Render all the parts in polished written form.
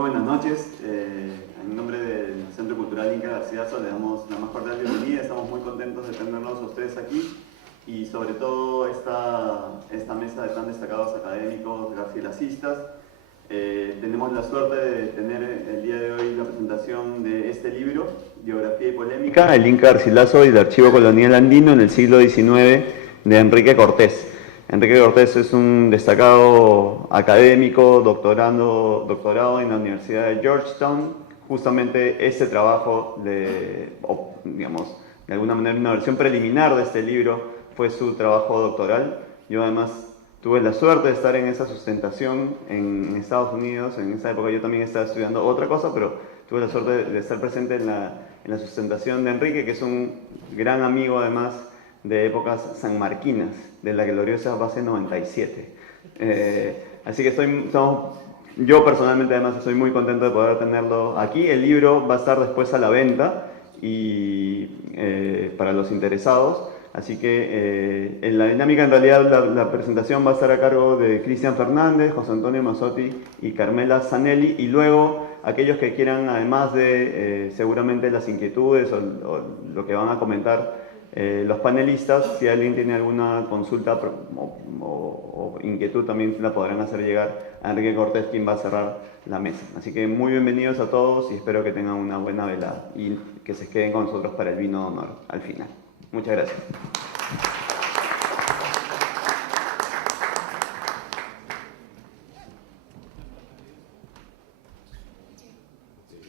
Buenas noches, en nombre del Centro Cultural Inca Garcilaso le damos la más cordial bienvenida. Estamos muy contentos de tenerlos a ustedes aquí y sobre todo esta mesa de tan destacados académicos garcilasistas. Tenemos la suerte de tener el día de hoy la presentación de este libro, Biografía y Polémica, el Inca Garcilaso y el Archivo Colonial Andino en el siglo XIX, de Enrique Cortés. Enrique Cortés es un destacado académico, doctorado en la Universidad de Georgetown. Justamente este trabajo, de alguna manera una versión preliminar de este libro, fue su trabajo doctoral. Yo además tuve la suerte de estar en esa sustentación en Estados Unidos. En esa época yo también estaba estudiando otra cosa, pero tuve la suerte de estar presente en la sustentación de Enrique, que es un gran amigo además de épocas sanmarquinas, de la gloriosa base 97. Así que yo personalmente además estoy muy contento de poder tenerlo aquí. El libro va a estar después a la venta y para los interesados. Así que en la dinámica, en realidad, la presentación va a estar a cargo de Cristian Fernández, José Antonio Mazzotti y Carmela Zanelli, y luego aquellos que quieran, además de seguramente las inquietudes o lo que van a comentar los panelistas, si alguien tiene alguna consulta o inquietud, también la podrán hacer llegar a Enrique Cortés, quien va a cerrar la mesa. Así que muy bienvenidos a todos y espero que tengan una buena velada y que se queden con nosotros para el vino de honor al final. Muchas gracias.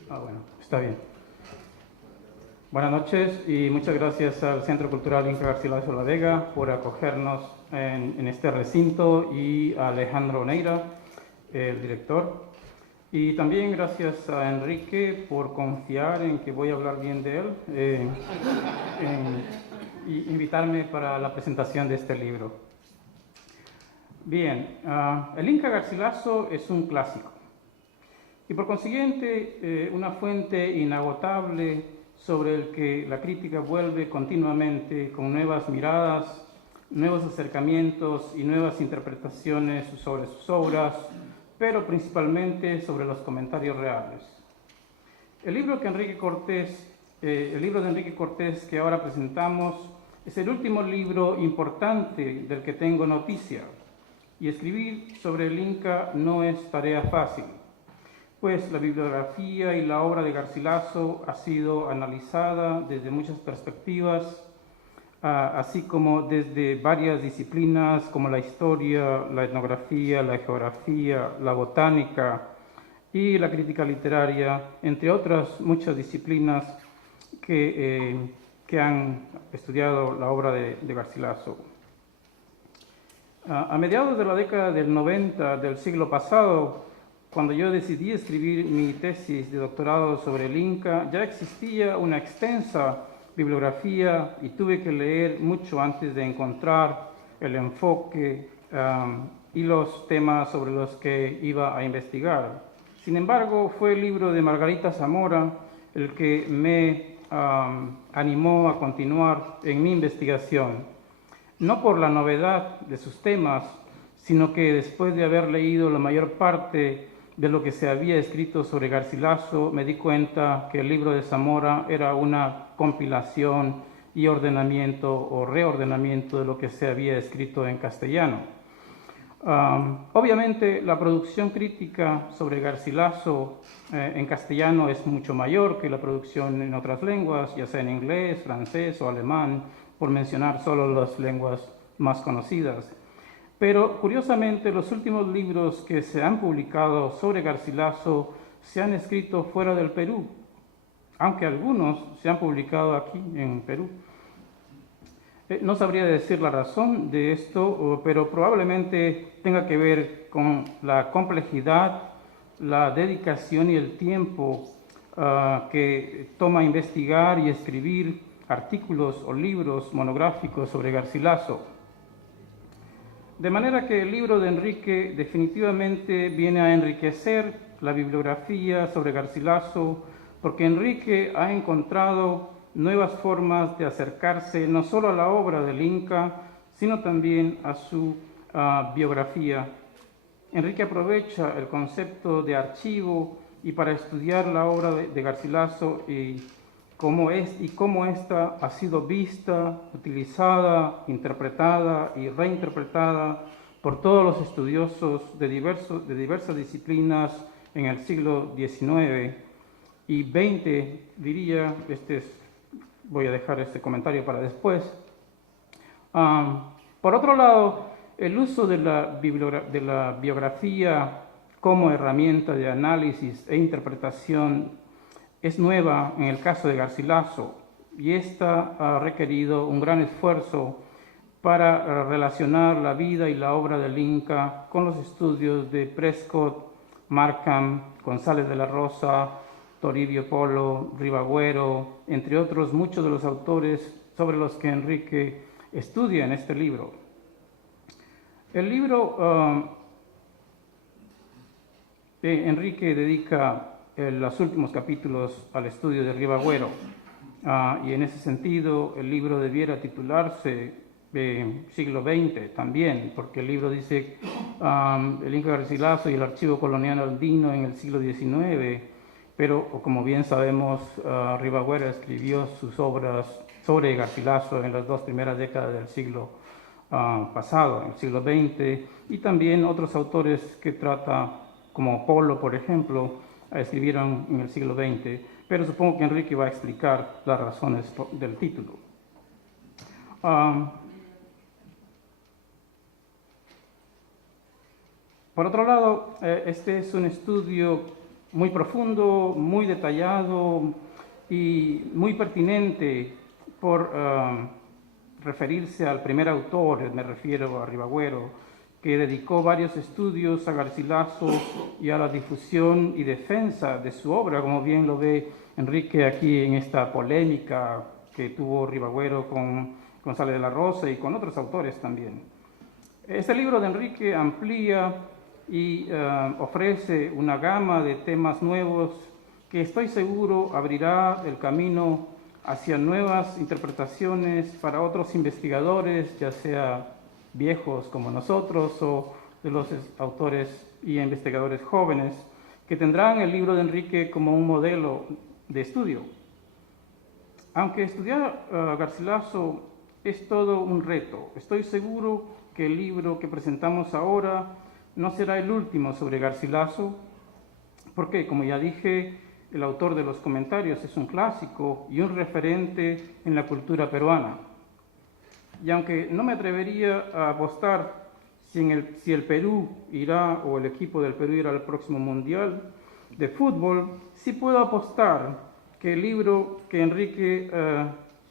Bueno, está bien. Buenas noches y muchas gracias al Centro Cultural Inca Garcilaso La Vega por acogernos en este recinto, y a Alejandro Neira, el director. Y también gracias a Enrique por confiar en que voy a hablar bien de él y invitarme para la presentación de este libro. Bien, el Inca Garcilaso es un clásico y por consiguiente una fuente inagotable sobre el que la crítica vuelve continuamente con nuevas miradas, nuevos acercamientos y nuevas interpretaciones sobre sus obras, pero principalmente sobre los comentarios reales. El libro de Enrique Cortés que ahora presentamos es el último libro importante del que tengo noticia, y escribir sobre el Inca no es tarea fácil, pues la bibliografía y la obra de Garcilaso ha sido analizada desde muchas perspectivas, así como desde varias disciplinas como la historia, la etnografía, la geografía, la botánica y la crítica literaria, entre otras muchas disciplinas que han estudiado la obra de Garcilaso. A mediados de la década del 90 del siglo pasado, cuando yo decidí escribir mi tesis de doctorado sobre el Inca, ya existía una extensa bibliografía y tuve que leer mucho antes de encontrar el enfoque y los temas sobre los que iba a investigar. Sin embargo, fue el libro de Margarita Zamora el que me animó a continuar en mi investigación, no por la novedad de sus temas, sino que después de haber leído la mayor parte de lo que se había escrito sobre Garcilaso, me di cuenta que el libro de Zamora era una compilación y ordenamiento o reordenamiento de lo que se había escrito en castellano. Obviamente, la producción crítica sobre Garcilaso en castellano es mucho mayor que la producción en otras lenguas, ya sea en inglés, francés o alemán, por mencionar solo las lenguas más conocidas. Pero, curiosamente, los últimos libros que se han publicado sobre Garcilaso se han escrito fuera del Perú, aunque algunos se han publicado aquí en Perú. No sabría decir la razón de esto, pero probablemente tenga que ver con la complejidad, la dedicación y el tiempo que toma investigar y escribir artículos o libros monográficos sobre Garcilaso. De manera que el libro de Enrique definitivamente viene a enriquecer la bibliografía sobre Garcilaso, porque Enrique ha encontrado nuevas formas de acercarse no solo a la obra del Inca, sino también a su biografía. Enrique aprovecha el concepto de archivo y para estudiar la obra de Garcilaso y cómo ésta ha sido vista, utilizada, interpretada y reinterpretada por todos los estudiosos de diversas disciplinas en el siglo XIX y XX, diría. Voy a dejar este comentario para después. Por otro lado, el uso de la biografía como herramienta de análisis e interpretación es nueva en el caso de Garcilaso, y esta ha requerido un gran esfuerzo para relacionar la vida y la obra del Inca con los estudios de Prescott, Markham, González de la Rosa, Toribio Polo, Ribagüero, entre otros muchos de los autores sobre los que Enrique estudia en este libro. El libro Enrique dedica los últimos capítulos al estudio de Ribagüero, y en ese sentido el libro debiera titularse siglo XX también, porque el libro dice el Inca Garcilaso y el archivo colonial andino en el siglo XIX, pero como bien sabemos, Ribagüero escribió sus obras sobre Garcilaso en las 2 primeras décadas del siglo pasado, en el siglo XX, y también otros autores que trata, como Polo, por ejemplo, escribieron en el siglo XX, pero supongo que Enrique va a explicar las razones del título. Por otro lado, este es un estudio muy profundo, muy detallado y muy pertinente por referirse al primer autor, me refiero a Ribagüero, que dedicó varios estudios a Garcilaso y a la difusión y defensa de su obra, como bien lo ve Enrique aquí en esta polémica que tuvo Ribagüero con González de la Rosa y con otros autores también. Este libro de Enrique amplía y ofrece una gama de temas nuevos que estoy seguro abrirá el camino hacia nuevas interpretaciones para otros investigadores, ya sea viejos como nosotros o de los autores y investigadores jóvenes, que tendrán el libro de Enrique como un modelo de estudio. Aunque estudiar Garcilaso es todo un reto, estoy seguro que el libro que presentamos ahora no será el último sobre Garcilaso, porque, como ya dije, el autor de los comentarios es un clásico y un referente en la cultura peruana. Y aunque no me atrevería a apostar si el Perú irá o el equipo del Perú irá al próximo Mundial de Fútbol, sí puedo apostar que el libro que Enrique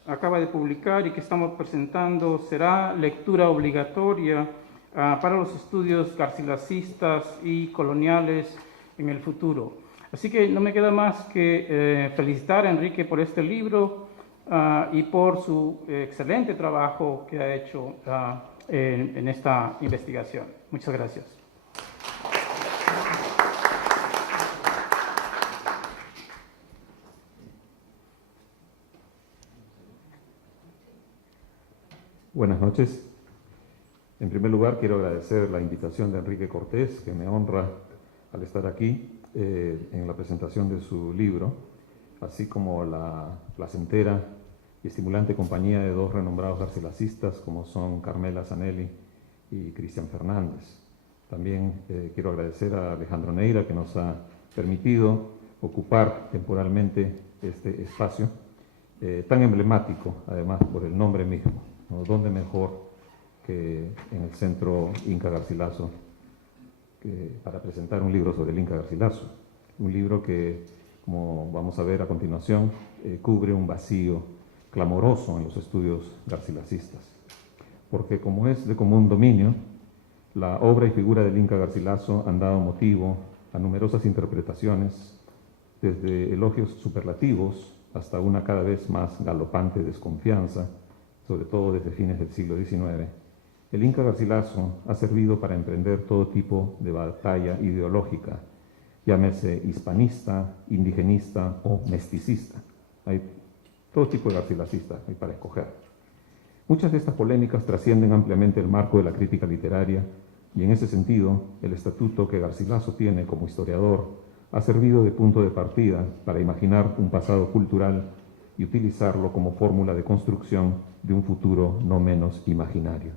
acaba de publicar y que estamos presentando será lectura obligatoria para los estudios garcilacistas y coloniales en el futuro. Así que no me queda más que felicitar a Enrique por este libro y por su excelente trabajo que ha hecho en esta investigación. Muchas gracias. Buenas noches. En primer lugar, quiero agradecer la invitación de Enrique Cortés, que me honra al estar aquí en la presentación de su libro, así como la placentera y estimulante compañía de 2 renombrados garcilacistas como son Carmela Zanelli y Cristian Fernández. También quiero agradecer a Alejandro Neira, que nos ha permitido ocupar temporalmente este espacio tan emblemático, además por el nombre mismo, ¿no? ¿Dónde mejor que en el Centro Inca Garcilaso para presentar un libro sobre el Inca Garcilaso? Un libro que, como vamos a ver a continuación, cubre un vacío clamoroso en los estudios garcilacistas. Porque, como es de común dominio, la obra y figura del Inca Garcilaso han dado motivo a numerosas interpretaciones, desde elogios superlativos hasta una cada vez más galopante desconfianza, sobre todo desde fines del siglo XIX. El Inca Garcilaso ha servido para emprender todo tipo de batalla ideológica, llámese hispanista, indigenista o mesticista. Hay todo tipo de garcilacistas hay para escoger. Muchas de estas polémicas trascienden ampliamente el marco de la crítica literaria y, en ese sentido, el estatuto que Garcilaso tiene como historiador ha servido de punto de partida para imaginar un pasado cultural y utilizarlo como fórmula de construcción de un futuro no menos imaginario.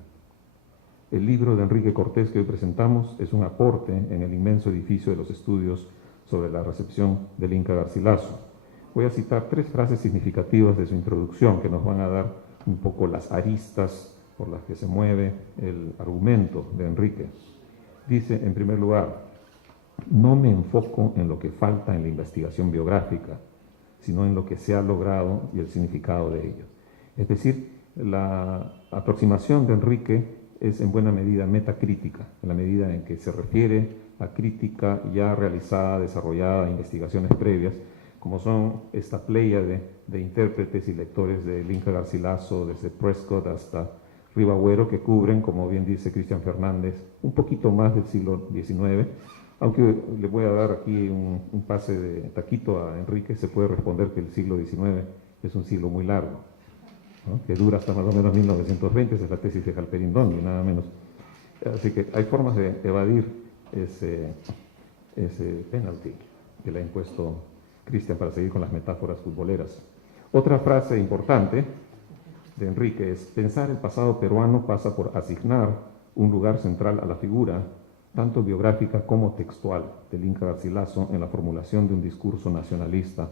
El libro de Enrique Cortés que hoy presentamos es un aporte en el inmenso edificio de los estudios sobre la recepción del Inca Garcilaso. Voy a citar 3 frases significativas de su introducción que nos van a dar un poco las aristas por las que se mueve el argumento de Enrique. Dice, en primer lugar, no me enfoco en lo que falta en la investigación biográfica, sino en lo que se ha logrado y el significado de ello. Es decir, la aproximación de Enrique es en buena medida metacrítica, en la medida en que se refiere a crítica ya realizada, desarrollada, investigaciones previas, como son esta pléyade de intérpretes y lectores del Inca Garcilaso, desde Prescott hasta Ribagüero, que cubren, como bien dice Cristian Fernández, un poquito más del siglo XIX. Aunque le voy a dar aquí un pase de taquito a Enrique, se puede responder que el siglo XIX es un siglo muy largo, ¿no? Que dura hasta más o menos 1920, esa es la tesis de Halperin-Donny, nada menos. Así que hay formas de evadir ese penalti que le ha impuesto Cristian para seguir con las metáforas futboleras. Otra frase importante de Enrique es: pensar el pasado peruano pasa por asignar un lugar central a la figura, tanto biográfica como textual, del Inca Garcilaso en la formulación de un discurso nacionalista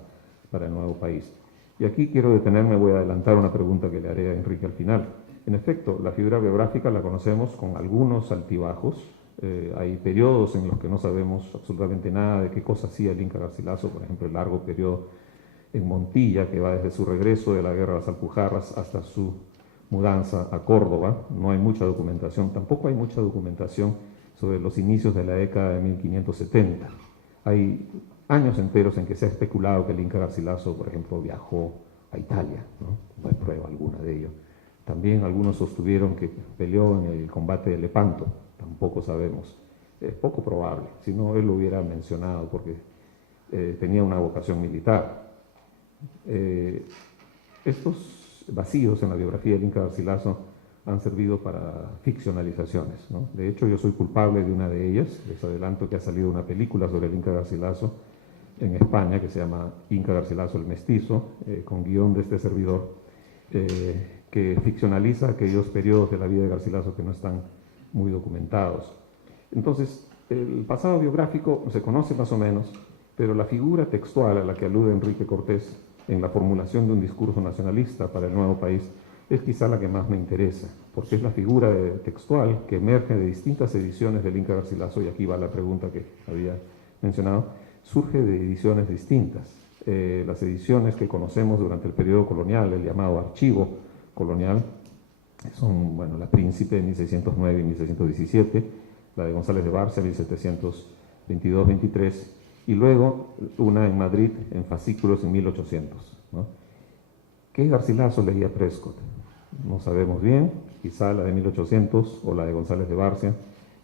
para el nuevo país. Y aquí quiero detenerme, voy a adelantar una pregunta que le haré a Enrique al final. En efecto, la figura biográfica la conocemos con algunos altibajos. Hay periodos en los que no sabemos absolutamente nada de qué cosa hacía el Inca Garcilaso, por ejemplo, el largo periodo en Montilla, que va desde su regreso de la Guerra de las Alpujarras hasta su mudanza a Córdoba. No hay mucha documentación, tampoco hay mucha documentación sobre los inicios de la década de 1570. Hay años enteros en que se ha especulado que el Inca Garcilaso, por ejemplo, viajó a Italia, ¿no? No hay prueba alguna de ello. También algunos sostuvieron que peleó en el combate de Lepanto, tampoco sabemos. Es poco probable, si no él lo hubiera mencionado porque tenía una vocación militar. Estos vacíos en la biografía del Inca Garcilaso han servido para ficcionalizaciones, ¿no? De hecho, yo soy culpable de una de ellas. Les adelanto que ha salido una película sobre el Inca Garcilaso en España que se llama Inca Garcilaso el Mestizo, con guión de este servidor, que ficcionaliza aquellos periodos de la vida de Garcilaso que no están muy documentados. Entonces, el pasado biográfico se conoce más o menos, pero la figura textual a la que alude Enrique Cortés en la formulación de un discurso nacionalista para el nuevo país es quizá la que más me interesa, porque es la figura textual que emerge de distintas ediciones del Inca Garcilaso, y aquí va la pregunta que había mencionado, surge de ediciones distintas. Las ediciones que conocemos durante el periodo colonial, el llamado archivo colonial, son, bueno, la Príncipe de 1609 y 1617, la de González de Barcia, 1722-23, y luego una en Madrid en fascículos en 1800, ¿no? ¿Qué Garcilaso leía Prescott? No sabemos bien, quizá la de 1800 o la de González de Barcia.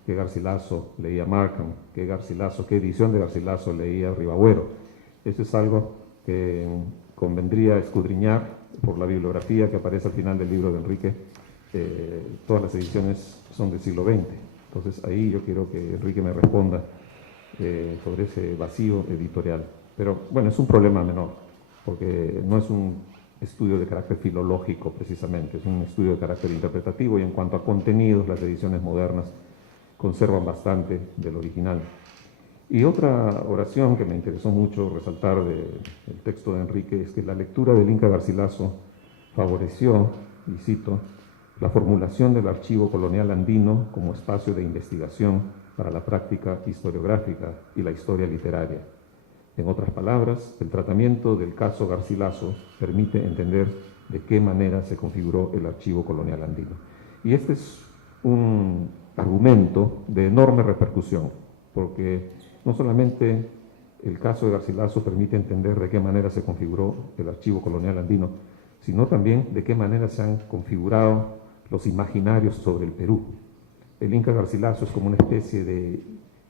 ¿Qué Garcilaso leía Markham? ¿Qué edición de Garcilaso leía Ribagüero? Eso es algo que convendría escudriñar por la bibliografía que aparece al final del libro de Enrique. Todas las ediciones son del siglo XX. Entonces ahí yo quiero que Enrique me responda sobre ese vacío editorial. Pero bueno, es un problema menor, porque no es un estudio de carácter filológico precisamente, es un estudio de carácter interpretativo, y en cuanto a contenidos, las ediciones modernas conservan bastante del original. Y otra oración que me interesó mucho resaltar del texto de Enrique es que la lectura del Inca Garcilaso favoreció, y cito, la formulación del archivo colonial andino como espacio de investigación para la práctica historiográfica y la historia literaria. En otras palabras, el tratamiento del caso Garcilaso permite entender de qué manera se configuró el archivo colonial andino. Y este es un argumento de enorme repercusión, porque no solamente el caso de Garcilaso permite entender de qué manera se configuró el archivo colonial andino, sino también de qué manera se han configurado los imaginarios sobre el Perú. El Inca Garcilaso es como una especie de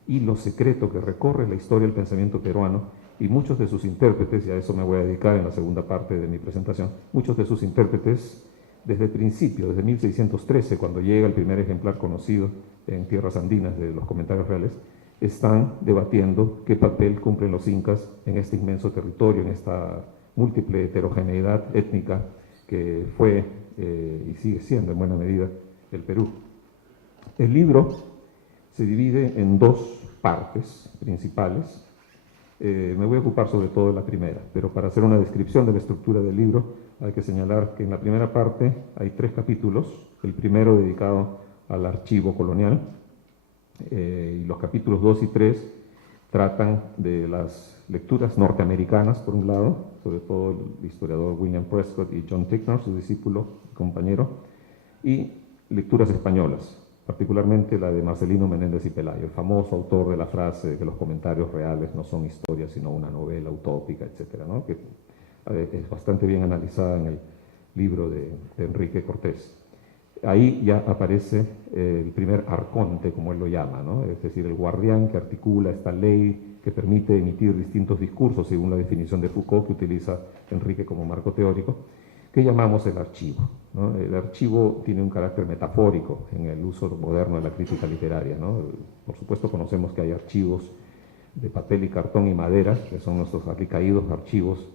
hilo secreto que recorre la historia del pensamiento peruano, y muchos de sus intérpretes, y a eso me voy a dedicar en la segunda parte de mi presentación, muchos de sus intérpretes desde el principio, desde 1613, cuando llega el primer ejemplar conocido en tierras andinas de los comentarios reales, están debatiendo qué papel cumplen los incas en este inmenso territorio, en esta múltiple heterogeneidad étnica que fue y sigue siendo en buena medida el Perú. El libro se divide en dos partes principales. Me voy a ocupar sobre todo de la primera, pero para hacer una descripción de la estructura del libro hay que señalar que en la primera parte hay 3 capítulos, el primero dedicado al archivo colonial, y los capítulos 2 y 3 tratan de las lecturas norteamericanas, por un lado, sobre todo el historiador William Prescott y John Ticknor, su discípulo y compañero, y lecturas españolas, particularmente la de Marcelino Menéndez y Pelayo, el famoso autor de la frase de que los comentarios reales no son historias sino una novela utópica, etcétera, ¿no? Que es bastante bien analizada en el libro de Enrique Cortés. Ahí ya aparece el primer arconte, como él lo llama, ¿no? Es decir, el guardián que articula esta ley que permite emitir distintos discursos según la definición de Foucault que utiliza Enrique como marco teórico, que llamamos el archivo, ¿no? El archivo tiene un carácter metafórico en el uso moderno de la crítica literaria, ¿no? Por supuesto conocemos que hay archivos de papel y cartón y madera, que son nuestros aquí caídos archivos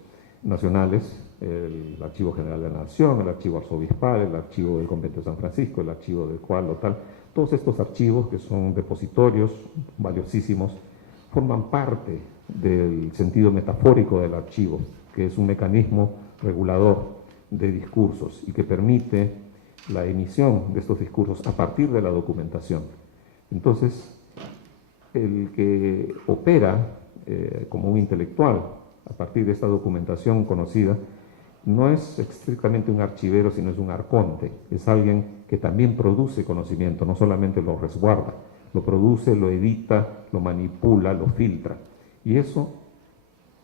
nacionales, el Archivo General de la Nación, el Archivo Arzobispal, el Archivo del Convento de San Francisco, el Archivo del cual o tal. Todos estos archivos, que son depositorios valiosísimos, forman parte del sentido metafórico del archivo, que es un mecanismo regulador de discursos y que permite la emisión de estos discursos a partir de la documentación. Entonces, el que opera como un intelectual a partir de esta documentación conocida no es estrictamente un archivero, sino es un arconte, es alguien que también produce conocimiento, no solamente lo resguarda, lo produce, lo edita, lo manipula, lo filtra. Y eso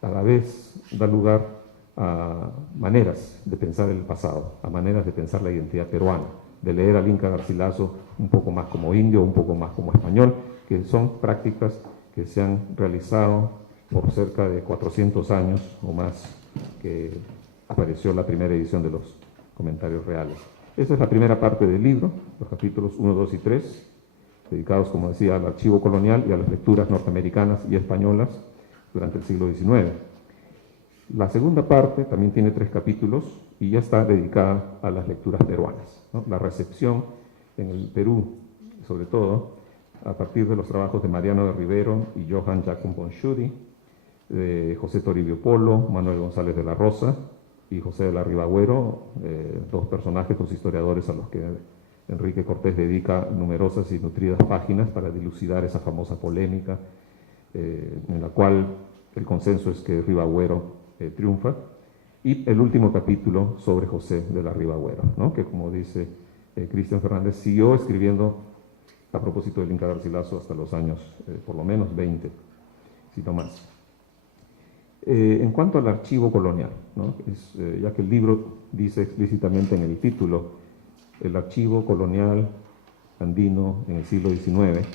a la vez da lugar a maneras de pensar el pasado, a maneras de pensar la identidad peruana, de leer al Inca Garcilaso un poco más como indio, un poco más como español, que son prácticas que se han realizado por cerca de 400 años o más que apareció la primera edición de los comentarios reales. Esa es la primera parte del libro, los capítulos 1, 2 y 3, dedicados, como decía, al archivo colonial y a las lecturas norteamericanas y españolas durante el siglo XIX. La segunda parte también tiene 3 capítulos y ya está dedicada a las lecturas peruanas, ¿no? La recepción en el Perú, sobre todo, a partir de los trabajos de Mariano de Rivero y Johann Jacob von Schuri, de José Toribio Polo, Manuel González de la Rosa y José de la Ribagüero, 2 personajes, 2 historiadores a los que Enrique Cortés dedica numerosas y nutridas páginas para dilucidar esa famosa polémica, en la cual el consenso es que Ribagüero triunfa, y el último capítulo sobre José de la Ribagüero, ¿no? Que, como dice Cristian Fernández, siguió escribiendo a propósito del Inca Garcilaso hasta los años por lo menos 20, si no más. En cuanto al archivo colonial, ¿no? Ya que el libro dice explícitamente en el título el archivo colonial andino en el siglo XIX,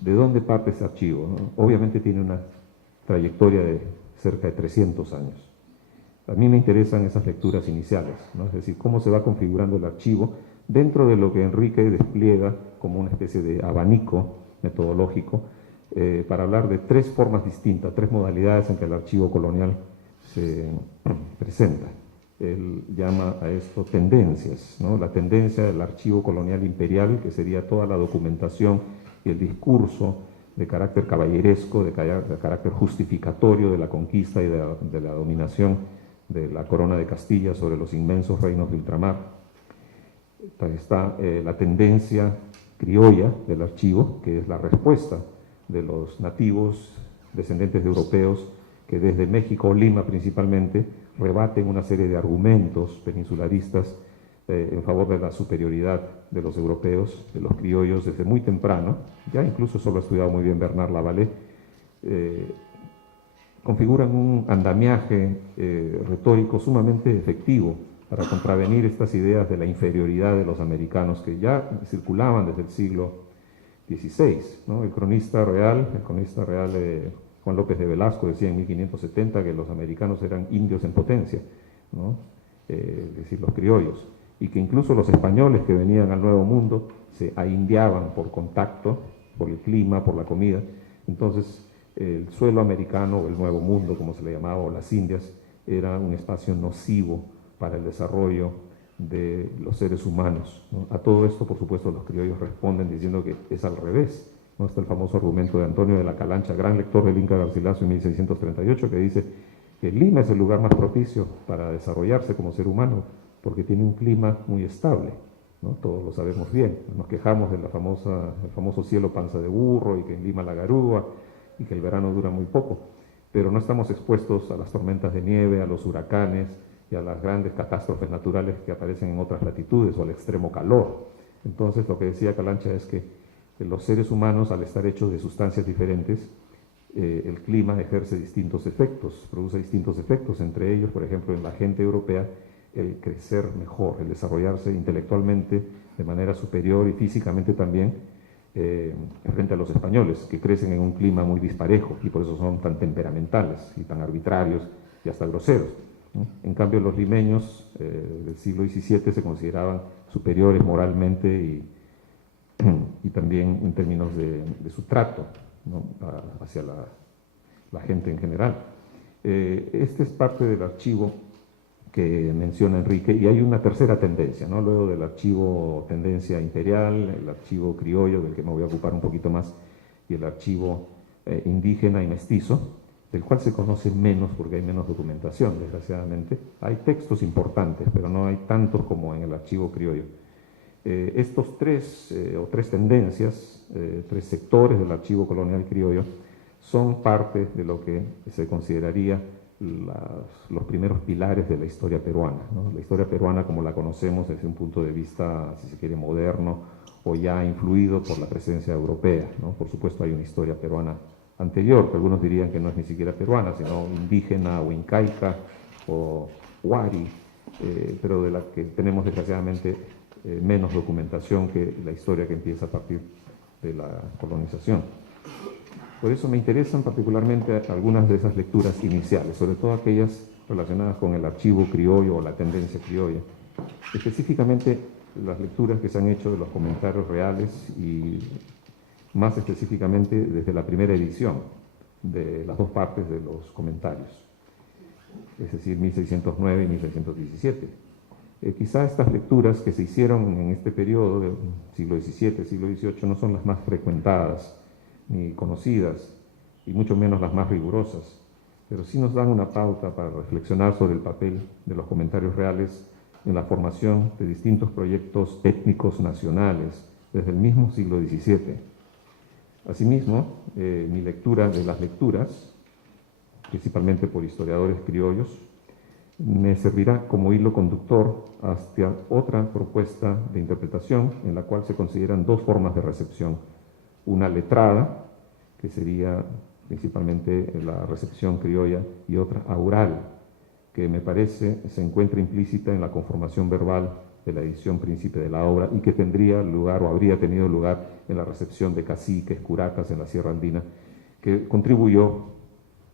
¿de dónde parte ese archivo, ¿no? Obviamente tiene una trayectoria de cerca de 300 años. A mí me interesan esas lecturas iniciales, ¿no? Es decir, cómo se va configurando el archivo dentro de lo que Enrique despliega como una especie de abanico metodológico para hablar de 3 formas distintas, 3 modalidades en que el archivo colonial se presenta. Él llama a esto tendencias, ¿no? La tendencia del archivo colonial imperial, que sería toda la documentación y el discurso de carácter caballeresco, de carácter justificatorio de la conquista y de la dominación de la corona de Castilla sobre los inmensos reinos de ultramar. Está la tendencia criolla del archivo, que es la respuesta de los nativos descendientes de europeos que desde México o Lima principalmente rebaten una serie de argumentos peninsularistas en favor de la superioridad de los europeos, de los criollos desde muy temprano. Ya incluso eso lo ha estudiado muy bien Bernard Lavallee. Configuran un andamiaje retórico sumamente efectivo para contravenir estas ideas de la inferioridad de los americanos que ya circulaban desde el siglo XVI, ¿no? El cronista real Juan López de Velasco decía en 1570 que los americanos eran indios en potencia, ¿no? Es decir, los criollos, y que incluso los españoles que venían al Nuevo Mundo se aindiaban por contacto, por el clima, por la comida, Entonces, el suelo americano, o el Nuevo Mundo, como se le llamaba, o las Indias, era un espacio nocivo para el desarrollo de los seres humanos, ¿no? A todo esto, por supuesto, los criollos responden diciendo que es al revés, ¿no? Está el famoso argumento de Antonio de la Calancha, gran lector del Inca Garcilaso en 1638, que dice que Lima es el lugar más propicio para desarrollarse como ser humano, porque tiene un clima muy estable, ¿no? Todos lo sabemos bien. Nos quejamos del famoso cielo panza de burro, y que en Lima la garúa, y que el verano dura muy poco, pero no estamos expuestos a las tormentas de nieve, a los huracanes y a las grandes catástrofes naturales que aparecen en otras latitudes, o al extremo calor. Entonces, lo que decía Calancha es que los seres humanos, al estar hechos de sustancias diferentes, el clima ejerce distintos efectos, produce distintos efectos, entre ellos, por ejemplo, en la gente europea, el crecer mejor, el desarrollarse intelectualmente de manera superior y físicamente también, frente a los españoles, que crecen en un clima muy disparejo y por eso son tan temperamentales y tan arbitrarios y hasta groseros, ¿no? En cambio, los limeños del siglo XVII se consideraban superiores moralmente y también en términos de su trato, ¿no? Hacia la gente en general. Este es parte del archivo que menciona Enrique, y hay una tercera tendencia, ¿no? Luego del archivo tendencia imperial, el archivo criollo, del que me voy a ocupar un poquito más, y el archivo indígena y mestizo, del cual se conoce menos porque hay menos documentación, desgraciadamente. Hay textos importantes, pero no hay tantos como en el archivo criollo. Estos tres tendencias, tres sectores del archivo colonial criollo, son parte de lo que se consideraría los primeros pilares de la historia peruana, ¿no? La historia peruana como la conocemos desde un punto de vista, si se quiere, moderno, o ya influido por la presencia europea, ¿no? Por supuesto hay una historia peruana anterior, que algunos dirían que no es ni siquiera peruana, sino indígena o incaica o huari, pero de la que tenemos desgraciadamente menos documentación que la historia que empieza a partir de la colonización. Por eso me interesan particularmente algunas de esas lecturas iniciales, sobre todo aquellas relacionadas con el archivo criollo o la tendencia criolla. Específicamente las lecturas que se han hecho de los comentarios reales y más específicamente desde la primera edición de las dos partes de los comentarios, es decir, 1609 y 1617. Quizá estas lecturas que se hicieron en este periodo del siglo XVII, siglo XVIII, no son las más frecuentadas ni conocidas, y mucho menos las más rigurosas, pero sí nos dan una pauta para reflexionar sobre el papel de los comentarios reales en la formación de distintos proyectos étnicos nacionales desde el mismo siglo XVII. Asimismo, mi lectura de las lecturas, principalmente por historiadores criollos, me servirá como hilo conductor hacia otra propuesta de interpretación en la cual se consideran dos formas de recepción: una letrada, que sería principalmente la recepción criolla, y otra aural, que me parece se encuentra implícita en la conformación verbal de la edición Príncipe de la Obra y que tendría lugar o habría tenido lugar en la recepción de caciques, curacas en la Sierra Andina, que contribuyó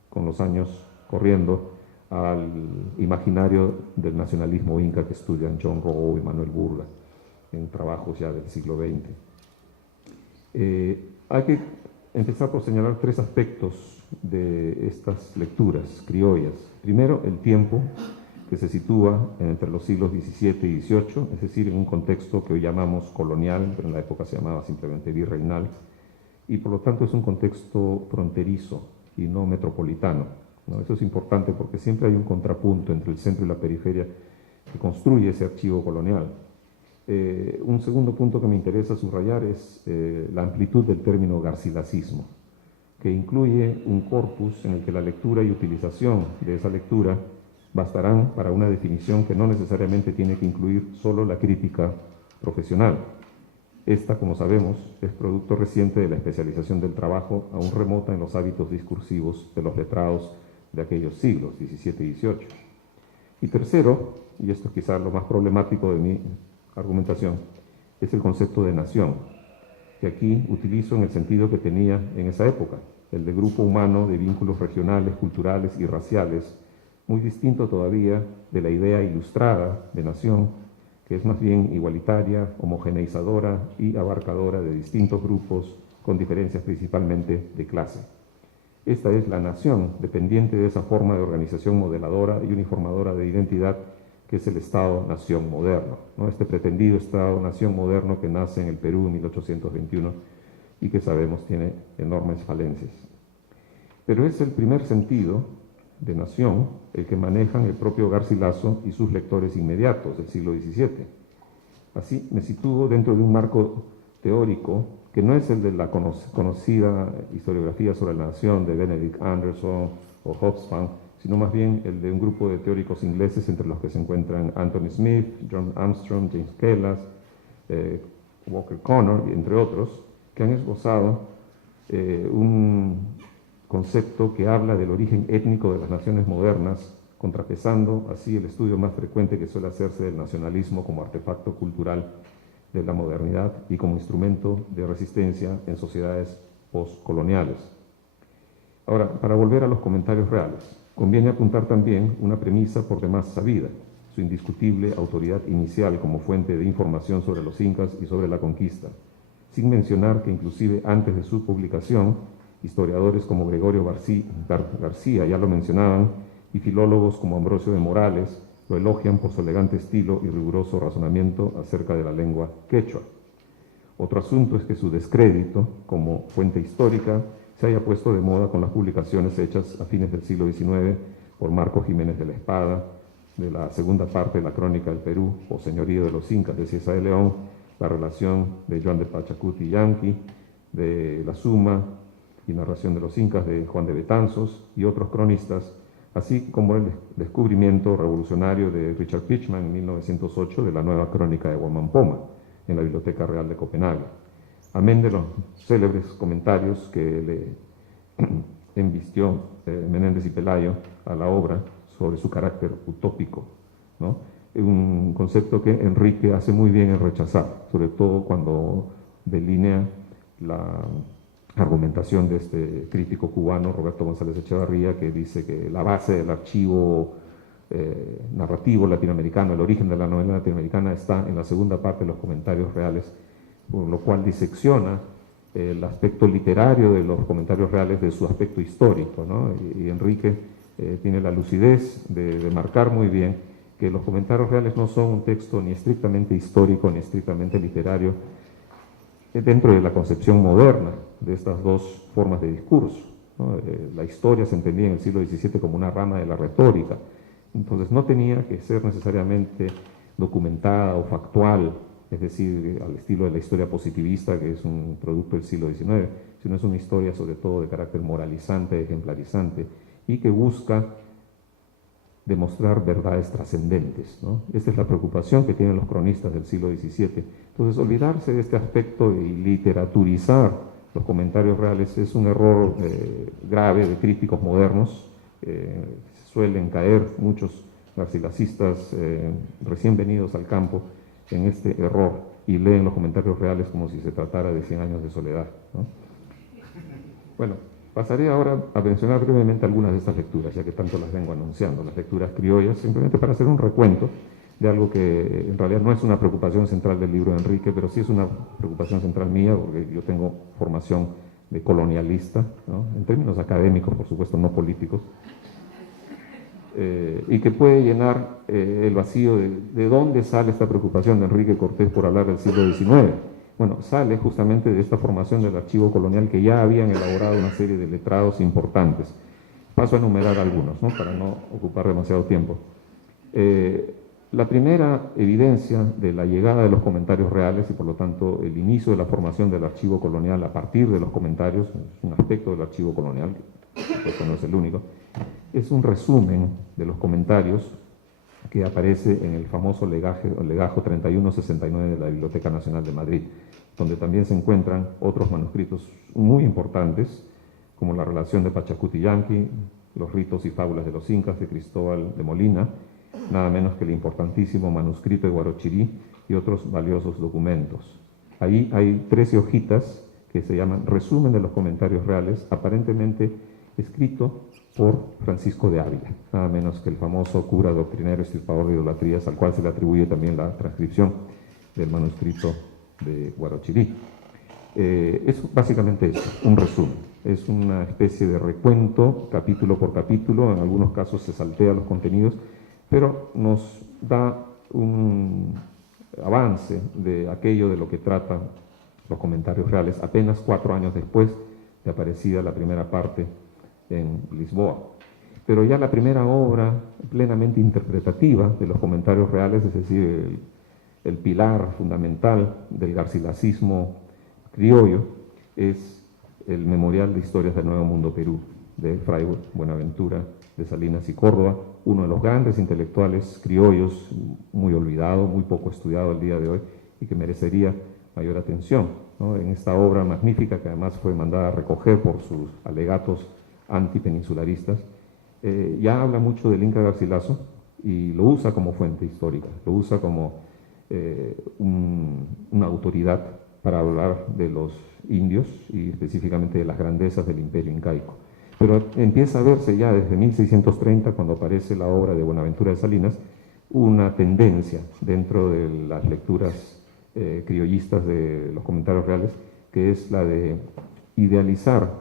con los años corriendo al imaginario del nacionalismo inca que estudian John Rowe y Manuel Burga en trabajos ya del siglo XX. Hay que empezar por señalar tres aspectos de estas lecturas criollas. Primero, el tiempo, que se sitúa entre los siglos XVII y XVIII, es decir, en un contexto que hoy llamamos colonial, pero en la época se llamaba simplemente virreinal, y por lo tanto es un contexto fronterizo y no metropolitano, ¿no? Eso es importante porque siempre hay un contrapunto entre el centro y la periferia que construye ese archivo colonial. Un segundo punto que me interesa subrayar es la amplitud del término garcilacismo, que incluye un corpus en el que la lectura y utilización de esa lectura bastarán para una definición que no necesariamente tiene que incluir solo la crítica profesional. Esta, como sabemos, es producto reciente de la especialización del trabajo, aún remota en los hábitos discursivos de los letrados de aquellos siglos, XVII y XVIII. Y tercero, y esto es quizás lo más problemático de mi argumentación, es el concepto de nación, que aquí utilizo en el sentido que tenía en esa época, el de grupo humano de vínculos regionales, culturales y raciales, muy distinto todavía de la idea ilustrada de nación, que es más bien igualitaria, homogeneizadora y abarcadora de distintos grupos con diferencias principalmente de clase. Esta es la nación, dependiente de esa forma de organización modeladora y uniformadora de identidad que es el Estado-Nación moderno, ¿no? Este pretendido Estado-Nación moderno que nace en el Perú en 1821 y que sabemos tiene enormes falencias. Pero es el primer sentido de nación el que manejan el propio Garcilaso y sus lectores inmediatos del siglo XVII. Así me sitúo dentro de un marco teórico que no es el de la conocida historiografía sobre la nación de Benedict Anderson o Hobsbawm, sino más bien el de un grupo de teóricos ingleses entre los que se encuentran Anthony Smith, John Armstrong, James Kellas, Walker Connor, entre otros, que han esbozado un concepto que habla del origen étnico de las naciones modernas, contrapesando así el estudio más frecuente que suele hacerse del nacionalismo como artefacto cultural de la modernidad y como instrumento de resistencia en sociedades postcoloniales. Ahora, para volver a los comentarios reales, conviene apuntar también una premisa por demás sabida, su indiscutible autoridad inicial como fuente de información sobre los incas y sobre la conquista, sin mencionar que inclusive antes de su publicación, historiadores como Gregorio García ya lo mencionaban, y filólogos como Ambrosio de Morales lo elogian por su elegante estilo y riguroso razonamiento acerca de la lengua quechua. Otro asunto es que su descrédito como fuente histórica se haya puesto de moda con las publicaciones hechas a fines del siglo XIX por Marco Jiménez de la Espada, de la segunda parte de la Crónica del Perú, o Señorío de los Incas de Cieza de León, la relación de Joan de Pachacuti Yanqui, de La Suma y narración de los Incas de Juan de Betanzos y otros cronistas, así como el descubrimiento revolucionario de Richard Pichman en 1908 de la nueva crónica de Huamampoma en la Biblioteca Real de Copenhague. Amén de los célebres comentarios que le embistió Menéndez y Pelayo a la obra sobre su carácter utópico, ¿no? Un concepto que Enrique hace muy bien en rechazar, sobre todo cuando delinea la argumentación de este crítico cubano, Roberto González Echevarría, que dice que la base del archivo narrativo latinoamericano, el origen de la novela latinoamericana está en la segunda parte de los comentarios reales, por lo cual disecciona el aspecto literario de los comentarios reales de su aspecto histórico, ¿no? Y Enrique tiene la lucidez de marcar muy bien que los comentarios reales no son un texto ni estrictamente histórico ni estrictamente literario, dentro de la concepción moderna de estas dos formas de discurso, ¿no? La historia se entendía en el siglo XVII como una rama de la retórica, entonces no tenía que ser necesariamente documentada o factual, es decir, al estilo de la historia positivista, que es un producto del siglo XIX, sino es una historia sobre todo de carácter moralizante, ejemplarizante, y que busca demostrar verdades trascendentes, ¿no? Esta es la preocupación que tienen los cronistas del siglo XVII. Entonces, olvidarse de este aspecto y literaturizar los comentarios reales es un error grave de críticos modernos. Suelen caer muchos garcilasistas recién venidos al campo en este error y leen los comentarios reales como si se tratara de 100 años de soledad, ¿no? Bueno, pasaré ahora a mencionar brevemente algunas de estas lecturas, ya que tanto las vengo anunciando, las lecturas criollas, simplemente para hacer un recuento de algo que en realidad no es una preocupación central del libro de Enrique, pero sí es una preocupación central mía, porque yo tengo formación de colonialista, ¿no? En términos académicos, por supuesto, no políticos, y que puede llenar el vacío de dónde sale esta preocupación de Enrique Cortés por hablar del siglo XIX. Bueno, sale justamente de esta formación del archivo colonial que ya habían elaborado una serie de letrados importantes. Paso a enumerar algunos, ¿no? Para no ocupar demasiado tiempo. La primera evidencia de la llegada de los comentarios reales y por lo tanto el inicio de la formación del archivo colonial a partir de los comentarios, es un aspecto del archivo colonial, que no es el único, es un resumen de los comentarios que aparece en el famoso legajo 3169 de la Biblioteca Nacional de Madrid, donde también se encuentran otros manuscritos muy importantes, como la relación de Pachacuti Yanqui, los ritos y fábulas de los incas de Cristóbal de Molina, nada menos que el importantísimo manuscrito de Guarochirí y otros valiosos documentos. Ahí hay 13 hojitas que se llaman Resumen de los Comentarios Reales, aparentemente escrito por Francisco de Ávila, nada menos que el famoso cura doctrinero extirpador de idolatrías, al cual se le atribuye también la transcripción del manuscrito de Guarochirí. Es básicamente eso, un resumen. Es una especie de recuento, capítulo por capítulo, en algunos casos se saltea los contenidos, pero nos da un avance de aquello de lo que tratan los comentarios reales, apenas 4 años después de aparecida la primera parte en Lisboa. Pero ya la primera obra plenamente interpretativa de los comentarios reales, es decir, el pilar fundamental del garcilacismo criollo, es el Memorial de Historias del Nuevo Mundo Perú, de Fray Buenaventura de Salinas y Córdoba, uno de los grandes intelectuales criollos, muy olvidado, muy poco estudiado al día de hoy, y que merecería mayor atención, ¿no? En esta obra magnífica, que además fue mandada a recoger por sus alegatos antipeninsularistas, ya habla mucho del Inca Garcilaso y lo usa como fuente histórica, lo usa como una autoridad para hablar de los indios y específicamente de las grandezas del imperio incaico. Pero empieza a verse ya desde 1630, cuando aparece la obra de Buenaventura de Salinas, una tendencia dentro de las lecturas criollistas de los comentarios reales, que es la de idealizar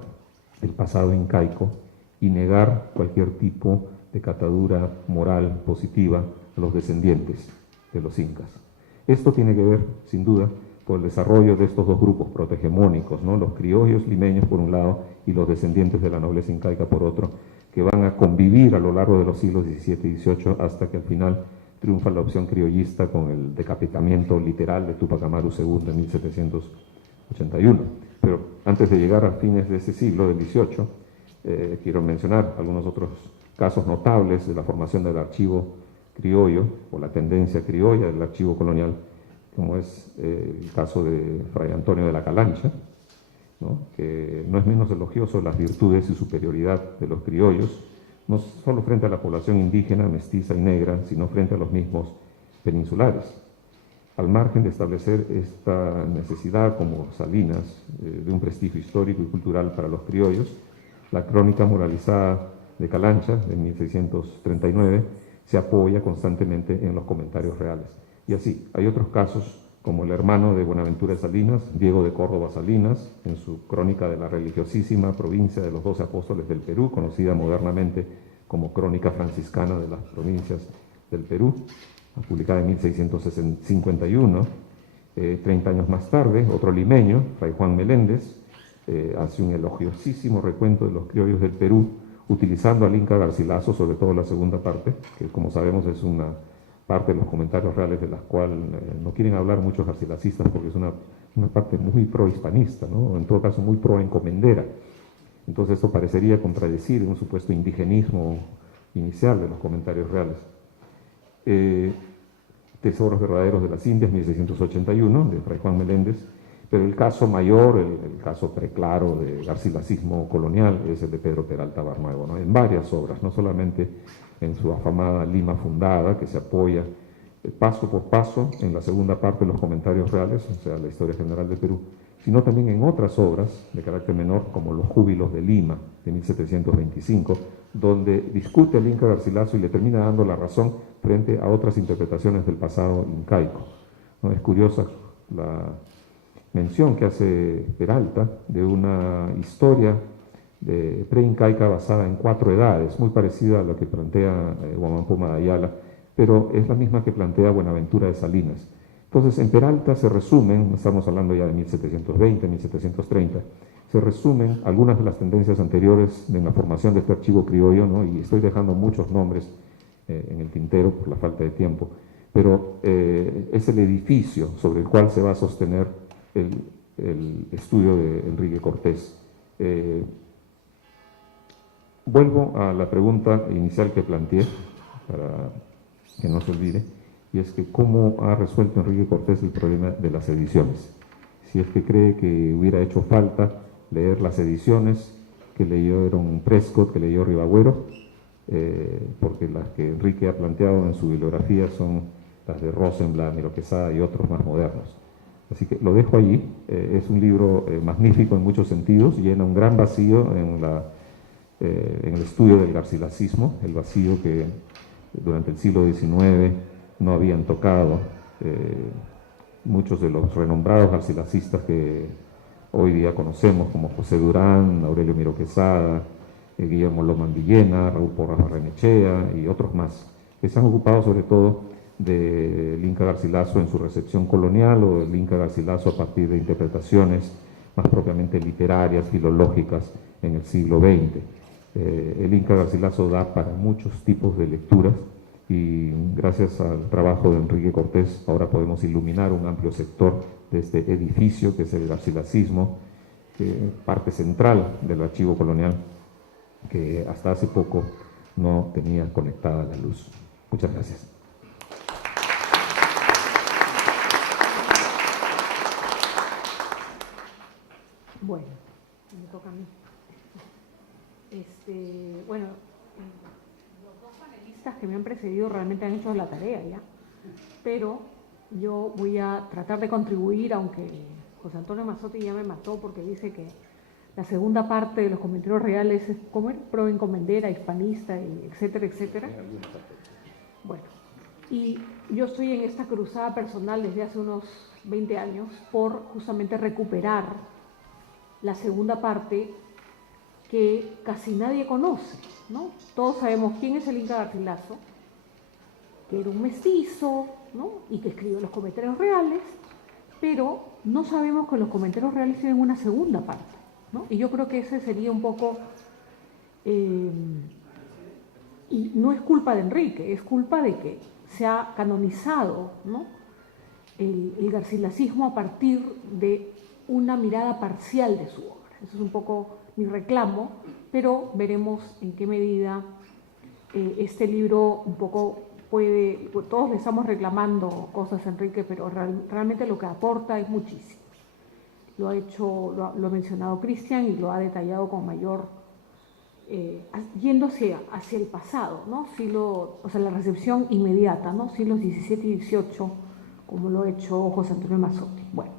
el pasado incaico y negar cualquier tipo de catadura moral positiva a los descendientes de los incas. Esto tiene que ver, sin duda, con el desarrollo de estos dos grupos protohegemónicos, ¿no? Los criollos limeños por un lado y los descendientes de la nobleza incaica por otro, que van a convivir a lo largo de los siglos XVII y XVIII hasta que al final triunfa la opción criollista con el decapitamiento literal de Tupac Amaru II en 1781. Pero antes de llegar a fines de ese siglo, del XVIII, quiero mencionar algunos otros casos notables de la formación del archivo criollo o la tendencia criolla del archivo colonial, como es el caso de Fray Antonio de la Calancha, ¿no? Que no es menos elogioso las virtudes y superioridad de los criollos, no solo frente a la población indígena, mestiza y negra, sino frente a los mismos peninsulares. Al margen de establecer esta necesidad, como Salinas, de un prestigio histórico y cultural para los criollos, la crónica moralizada de Calancha, de 1639, se apoya constantemente en los comentarios reales. Y así, hay otros casos, como el hermano de Buenaventura de Salinas, Diego de Córdoba Salinas, en su crónica de la religiosísima provincia de los 12 apóstoles del Perú, conocida modernamente como Crónica Franciscana de las Provincias del Perú, publicada en 1651. 30 años más tarde, otro limeño, Fray Juan Meléndez, hace un elogiosísimo recuento de los criollos del Perú, utilizando al Inca Garcilaso, sobre todo la segunda parte, que como sabemos es una parte de los comentarios reales de las cuales no quieren hablar muchos garcilacistas porque es una parte muy pro-hispanista, ¿no? En todo caso muy pro-encomendera. Entonces esto parecería contradecir un supuesto indigenismo inicial de los comentarios reales. Tesoros verdaderos de las Indias, 1681, de Fray Juan Meléndez, pero el caso mayor, el caso preclaro de garcilacismo colonial, es el de Pedro Peralta Barnuevo, ¿no? En varias obras, no solamente en su afamada Lima Fundada, que se apoya paso por paso en la segunda parte de los comentarios reales, o sea, la historia general de Perú, sino también en otras obras de carácter menor, como Los Júbilos de Lima, de 1725, donde discute al Inca Garcilaso y le termina dando la razón frente a otras interpretaciones del pasado incaico, ¿no? Es curiosa la mención que hace Peralta de una historia de pre-incaica basada en 4 edades, muy parecida a lo que plantea Huamampuma de Ayala, pero es la misma que plantea Buenaventura de Salinas. Entonces, en Peralta se resumen, estamos hablando ya de 1720, 1730, se resumen algunas de las tendencias anteriores en la formación de este archivo criollo, ¿no? Y estoy dejando muchos nombres en el tintero por la falta de tiempo, pero es el edificio sobre el cual se va a sostener el estudio de Enrique Cortés. Vuelvo a la pregunta inicial que planteé, para que no se olvide, y es que ¿cómo ha resuelto Enrique Cortés el problema de las ediciones? Si es que cree que hubiera hecho falta leer las ediciones que leyeron Prescott, que leyó Ribagüero, porque las que Enrique ha planteado en su bibliografía son las de Rosenblatt, Miro Quesada y otros más modernos. Así que lo dejo allí. Es un libro magnífico en muchos sentidos, llena un gran vacío en el estudio del garcilacismo, el vacío que durante el siglo XIX no habían tocado muchos de los renombrados garcilacistas que hoy día conocemos, como José Durán, Aurelio Miro Quesada, Guillermo Loman Villena, Raúl Porras Barrenechea y otros más, que se han ocupado sobre todo del Inca Garcilaso en su recepción colonial o del Inca Garcilaso a partir de interpretaciones más propiamente literarias, filológicas en el siglo XX. El Inca Garcilaso da para muchos tipos de lecturas y gracias al trabajo de Enrique Cortés ahora podemos iluminar un amplio sector de este edificio que es el garcilacismo, parte central del archivo colonial que hasta hace poco no tenía conectada la luz. Muchas gracias. Bueno, me toca a mí. Bueno, los dos panelistas que me han precedido realmente han hecho la tarea ya, pero yo voy a tratar de contribuir, aunque José Antonio Mazzotti ya me mató porque dice que la segunda parte de los comentarios reales es como el pro encomendera, hispanista, y etcétera, etcétera. Bueno, y yo estoy en esta cruzada personal desde hace unos 20 años por justamente recuperar la segunda parte que casi nadie conoce, ¿no? Todos sabemos quién es el Inca Garcilaso, que era un mestizo, ¿no? Y que escribió los comentarios reales, pero no sabemos que los comentarios reales tienen una segunda parte, ¿no? Y yo creo que ese sería un poco, y no es culpa de Enrique, es culpa de que se ha canonizado, ¿no?, el garcilacismo a partir de una mirada parcial de su obra. Eso es un poco mi reclamo, pero veremos en qué medida este libro un poco puede, todos le estamos reclamando cosas a Enrique, pero realmente lo que aporta es muchísimo. Lo ha mencionado Cristian y lo ha detallado con mayor, yéndose hacia el pasado, ¿no? O sea, la recepción inmediata, ¿no? Siglos XVII y XVIII, como lo ha hecho José Antonio Mazzotti. Bueno,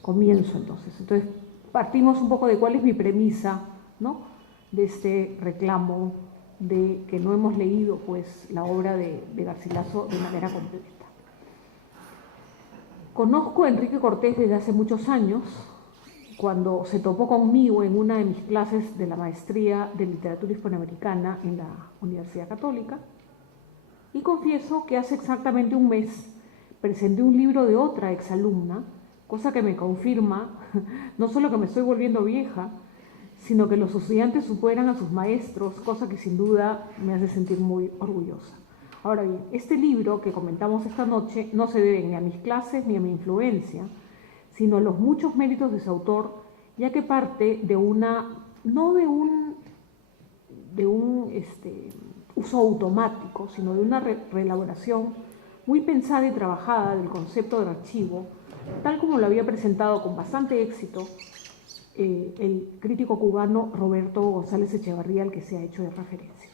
comienzo entonces. Entonces, partimos un poco de cuál es mi premisa, ¿no?, de este reclamo de que no hemos leído pues la obra de Garcilaso de manera completa. Conozco a Enrique Cortés desde hace muchos años, cuando se topó conmigo en una de mis clases de la maestría de literatura hispanoamericana en la Universidad Católica, y confieso que hace exactamente un mes presenté un libro de otra exalumna, cosa que me confirma no solo que me estoy volviendo vieja, sino que los estudiantes superan a sus maestros, cosa que sin duda me hace sentir muy orgullosa. Ahora bien, este libro que comentamos esta noche no se debe ni a mis clases ni a mi influencia, sino a los muchos méritos de su autor, ya que parte de no de un uso automático, sino de una reelaboración muy pensada y trabajada del concepto del archivo, tal como lo había presentado con bastante éxito el crítico cubano Roberto González Echevarría, al que se ha hecho de referencia.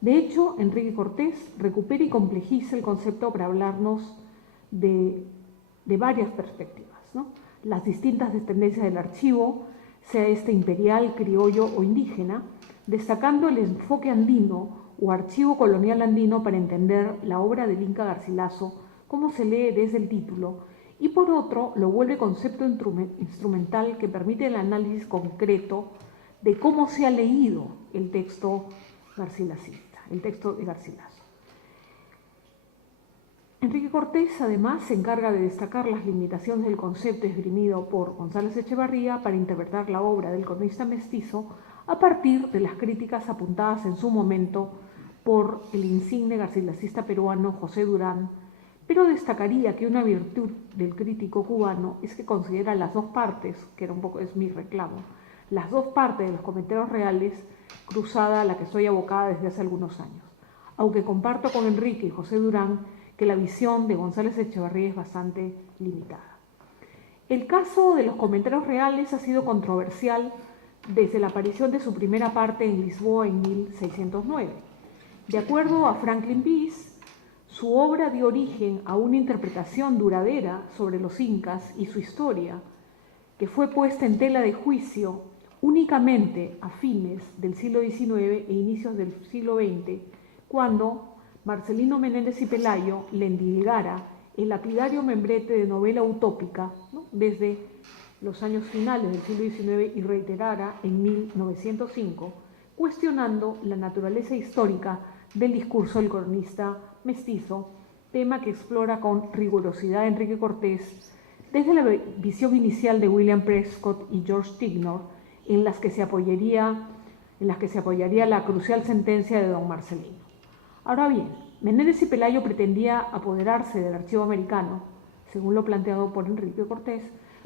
De hecho, Enrique Cortés recupera y complejiza el concepto para hablarnos de varias perspectivas, ¿no? Las distintas tendencias del archivo, sea este imperial, criollo o indígena, destacando el enfoque andino o archivo colonial andino para entender la obra del Inca Garcilaso, como se lee desde el título, y por otro lo vuelve concepto instrumental que permite el análisis concreto de cómo se ha leído el texto garcilacista, el texto de Garcilaso. Enrique Cortés además se encarga de destacar las limitaciones del concepto esgrimido por González Echevarría para interpretar la obra del cronista mestizo a partir de las críticas apuntadas en su momento por el insigne garcilacista peruano José Durán, pero destacaría que una virtud del crítico cubano es que considera las dos partes, que es mi reclamo, las dos partes de los comentarios reales, cruzada a la que estoy abocada desde hace algunos años, aunque comparto con Enrique y José Durán que la visión de González Echevarría es bastante limitada. El caso de los comentarios reales ha sido controversial desde la aparición de su primera parte en Lisboa en 1609. De acuerdo a Franklin Pease, su obra dio origen a una interpretación duradera sobre los incas y su historia, que fue puesta en tela de juicio únicamente a fines del siglo XIX e inicios del siglo XX, cuando Marcelino Menéndez y Pelayo le endilgara el lapidario membrete de novela utópica, ¿no?, desde los años finales del siglo XIX y reiterara en 1905, cuestionando la naturaleza histórica del discurso del cronista mestizo, tema que explora con rigurosidad Enrique Cortés desde la visión inicial de William Prescott y George Tignor, en las que se apoyaría la crucial sentencia de don Marcelino. Ahora bien, Menéndez y Pelayo pretendía apoderarse del archivo americano, según lo planteado por Enrique Cortés,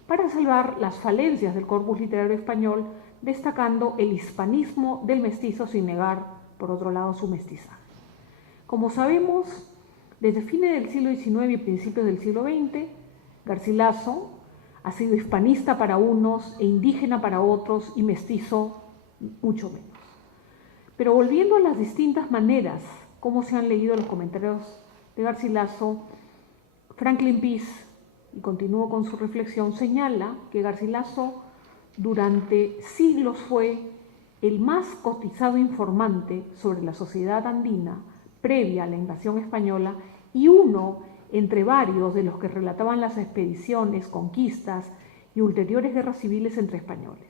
para salvar las falencias del corpus literario español, destacando el hispanismo del mestizo sin negar, por otro lado, su mestizaje. Como sabemos, desde fines del siglo XIX y principios del siglo XX, Garcilaso ha sido hispanista para unos e indígena para otros y mestizo mucho menos. Pero volviendo a las distintas maneras como se han leído los comentarios de Garcilaso, Franklin Pease, y continúo con su reflexión, señala que Garcilaso durante siglos fue el más cotizado informante sobre la sociedad andina previa a la invasión española y uno entre varios de los que relataban las expediciones, conquistas y ulteriores guerras civiles entre españoles.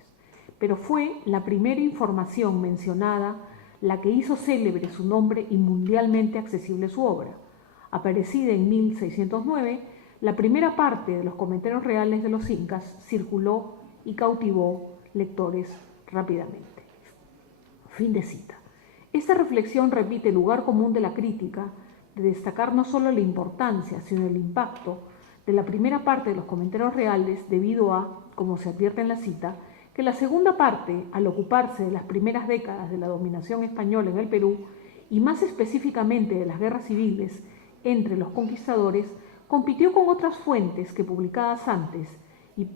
Pero fue la primera información mencionada la que hizo célebre su nombre y mundialmente accesible su obra. Aparecida en 1609, la primera parte de los comentarios reales de los incas circuló y cautivó lectores rápidamente. Fin de cita. Esta reflexión repite el lugar común de la crítica de destacar no solo la importancia, sino el impacto de la primera parte de los comentarios reales debido a, como se advierte en la cita, que la segunda parte, al ocuparse de las primeras décadas de la dominación española en el Perú y más específicamente de las guerras civiles entre los conquistadores, compitió con otras fuentes que publicadas antes y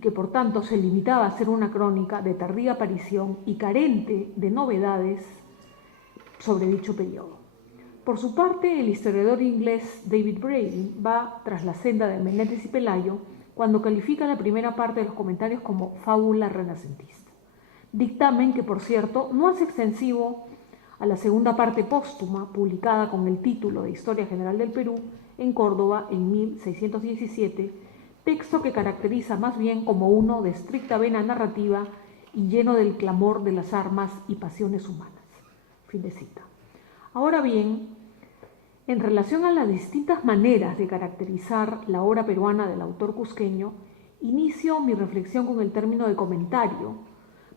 que por tanto se limitaba a ser una crónica de tardía aparición y carente de novedades sobre dicho periodo. Por su parte, el historiador inglés David Brady va tras la senda de Menéndez y Pelayo cuando califica la primera parte de los comentarios como fábula renacentista. Dictamen que, por cierto, no hace extensivo a la segunda parte póstuma, publicada con el título de Historia General del Perú en Córdoba en 1617, texto que caracteriza más bien como uno de estricta vena narrativa y lleno del clamor de las armas y pasiones humanas. Fin de cita. Ahora bien, en relación a las distintas maneras de caracterizar la obra peruana del autor cusqueño, inicio mi reflexión con el término de comentario,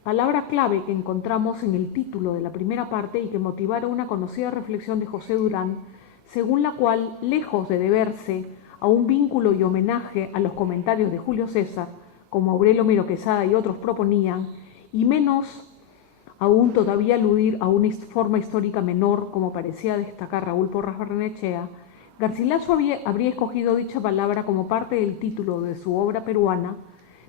palabra clave que encontramos en el título de la primera parte y que motivara una conocida reflexión de José Durán, según la cual, lejos de deberse a un vínculo y homenaje a los comentarios de Julio César, como Aurelio Miro Quesada y otros proponían, y menos aún todavía aludir a una forma histórica menor, como parecía destacar Raúl Porras Barrenechea, Garcilaso habría escogido dicha palabra como parte del título de su obra peruana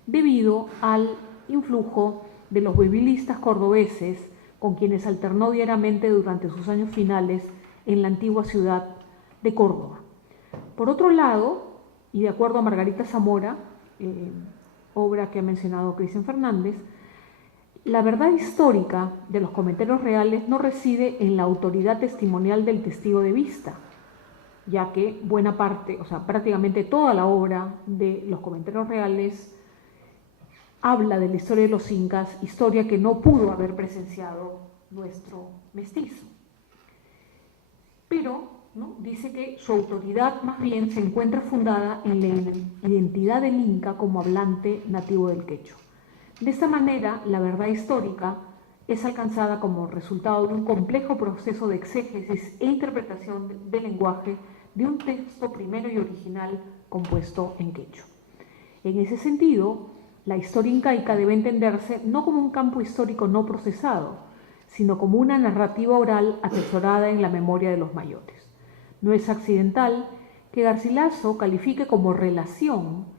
debido al influjo de los biblicistas cordobeses con quienes alternó diariamente durante sus años finales en la antigua ciudad de Córdoba. Por otro lado, y de acuerdo a Margarita Zamora, obra que ha mencionado Cristian Fernández, la verdad histórica de los comentarios reales no reside en la autoridad testimonial del testigo de vista, ya que buena parte, o sea, prácticamente toda la obra de los comentarios reales habla de la historia de los incas, historia que no pudo haber presenciado nuestro mestizo. Pero dice que su autoridad más bien se encuentra fundada en la identidad del inca como hablante nativo del quechua. De esta manera, la verdad histórica es alcanzada como resultado de un complejo proceso de exégesis e interpretación del lenguaje de un texto primero y original compuesto en quechua. En ese sentido, la historia incaica debe entenderse no como un campo histórico no procesado, sino como una narrativa oral atesorada en la memoria de los mayores. No es accidental que Garcilaso califique como relación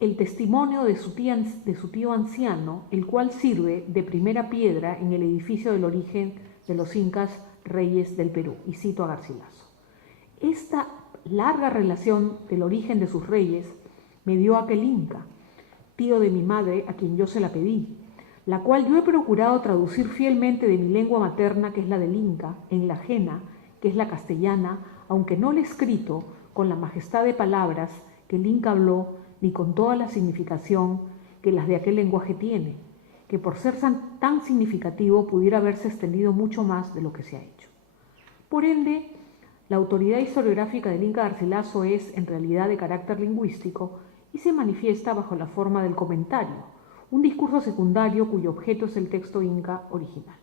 el testimonio de su tío anciano, el cual sirve de primera piedra en el edificio del origen de los incas reyes del Perú. Y cito a Garcilaso. Esta larga relación del origen de sus reyes me dio aquel inca, tío de mi madre, a quien yo se la pedí, la cual yo he procurado traducir fielmente de mi lengua materna, que es la del inca, en la ajena, que es la castellana, aunque no la he escrito con la majestad de palabras que el inca habló ni con toda la significación que las de aquel lenguaje tiene, que por ser tan significativo pudiera haberse extendido mucho más de lo que se ha hecho. Por ende, la autoridad historiográfica del Inca Garcilaso es en realidad de carácter lingüístico y se manifiesta bajo la forma del comentario, un discurso secundario cuyo objeto es el texto inca original.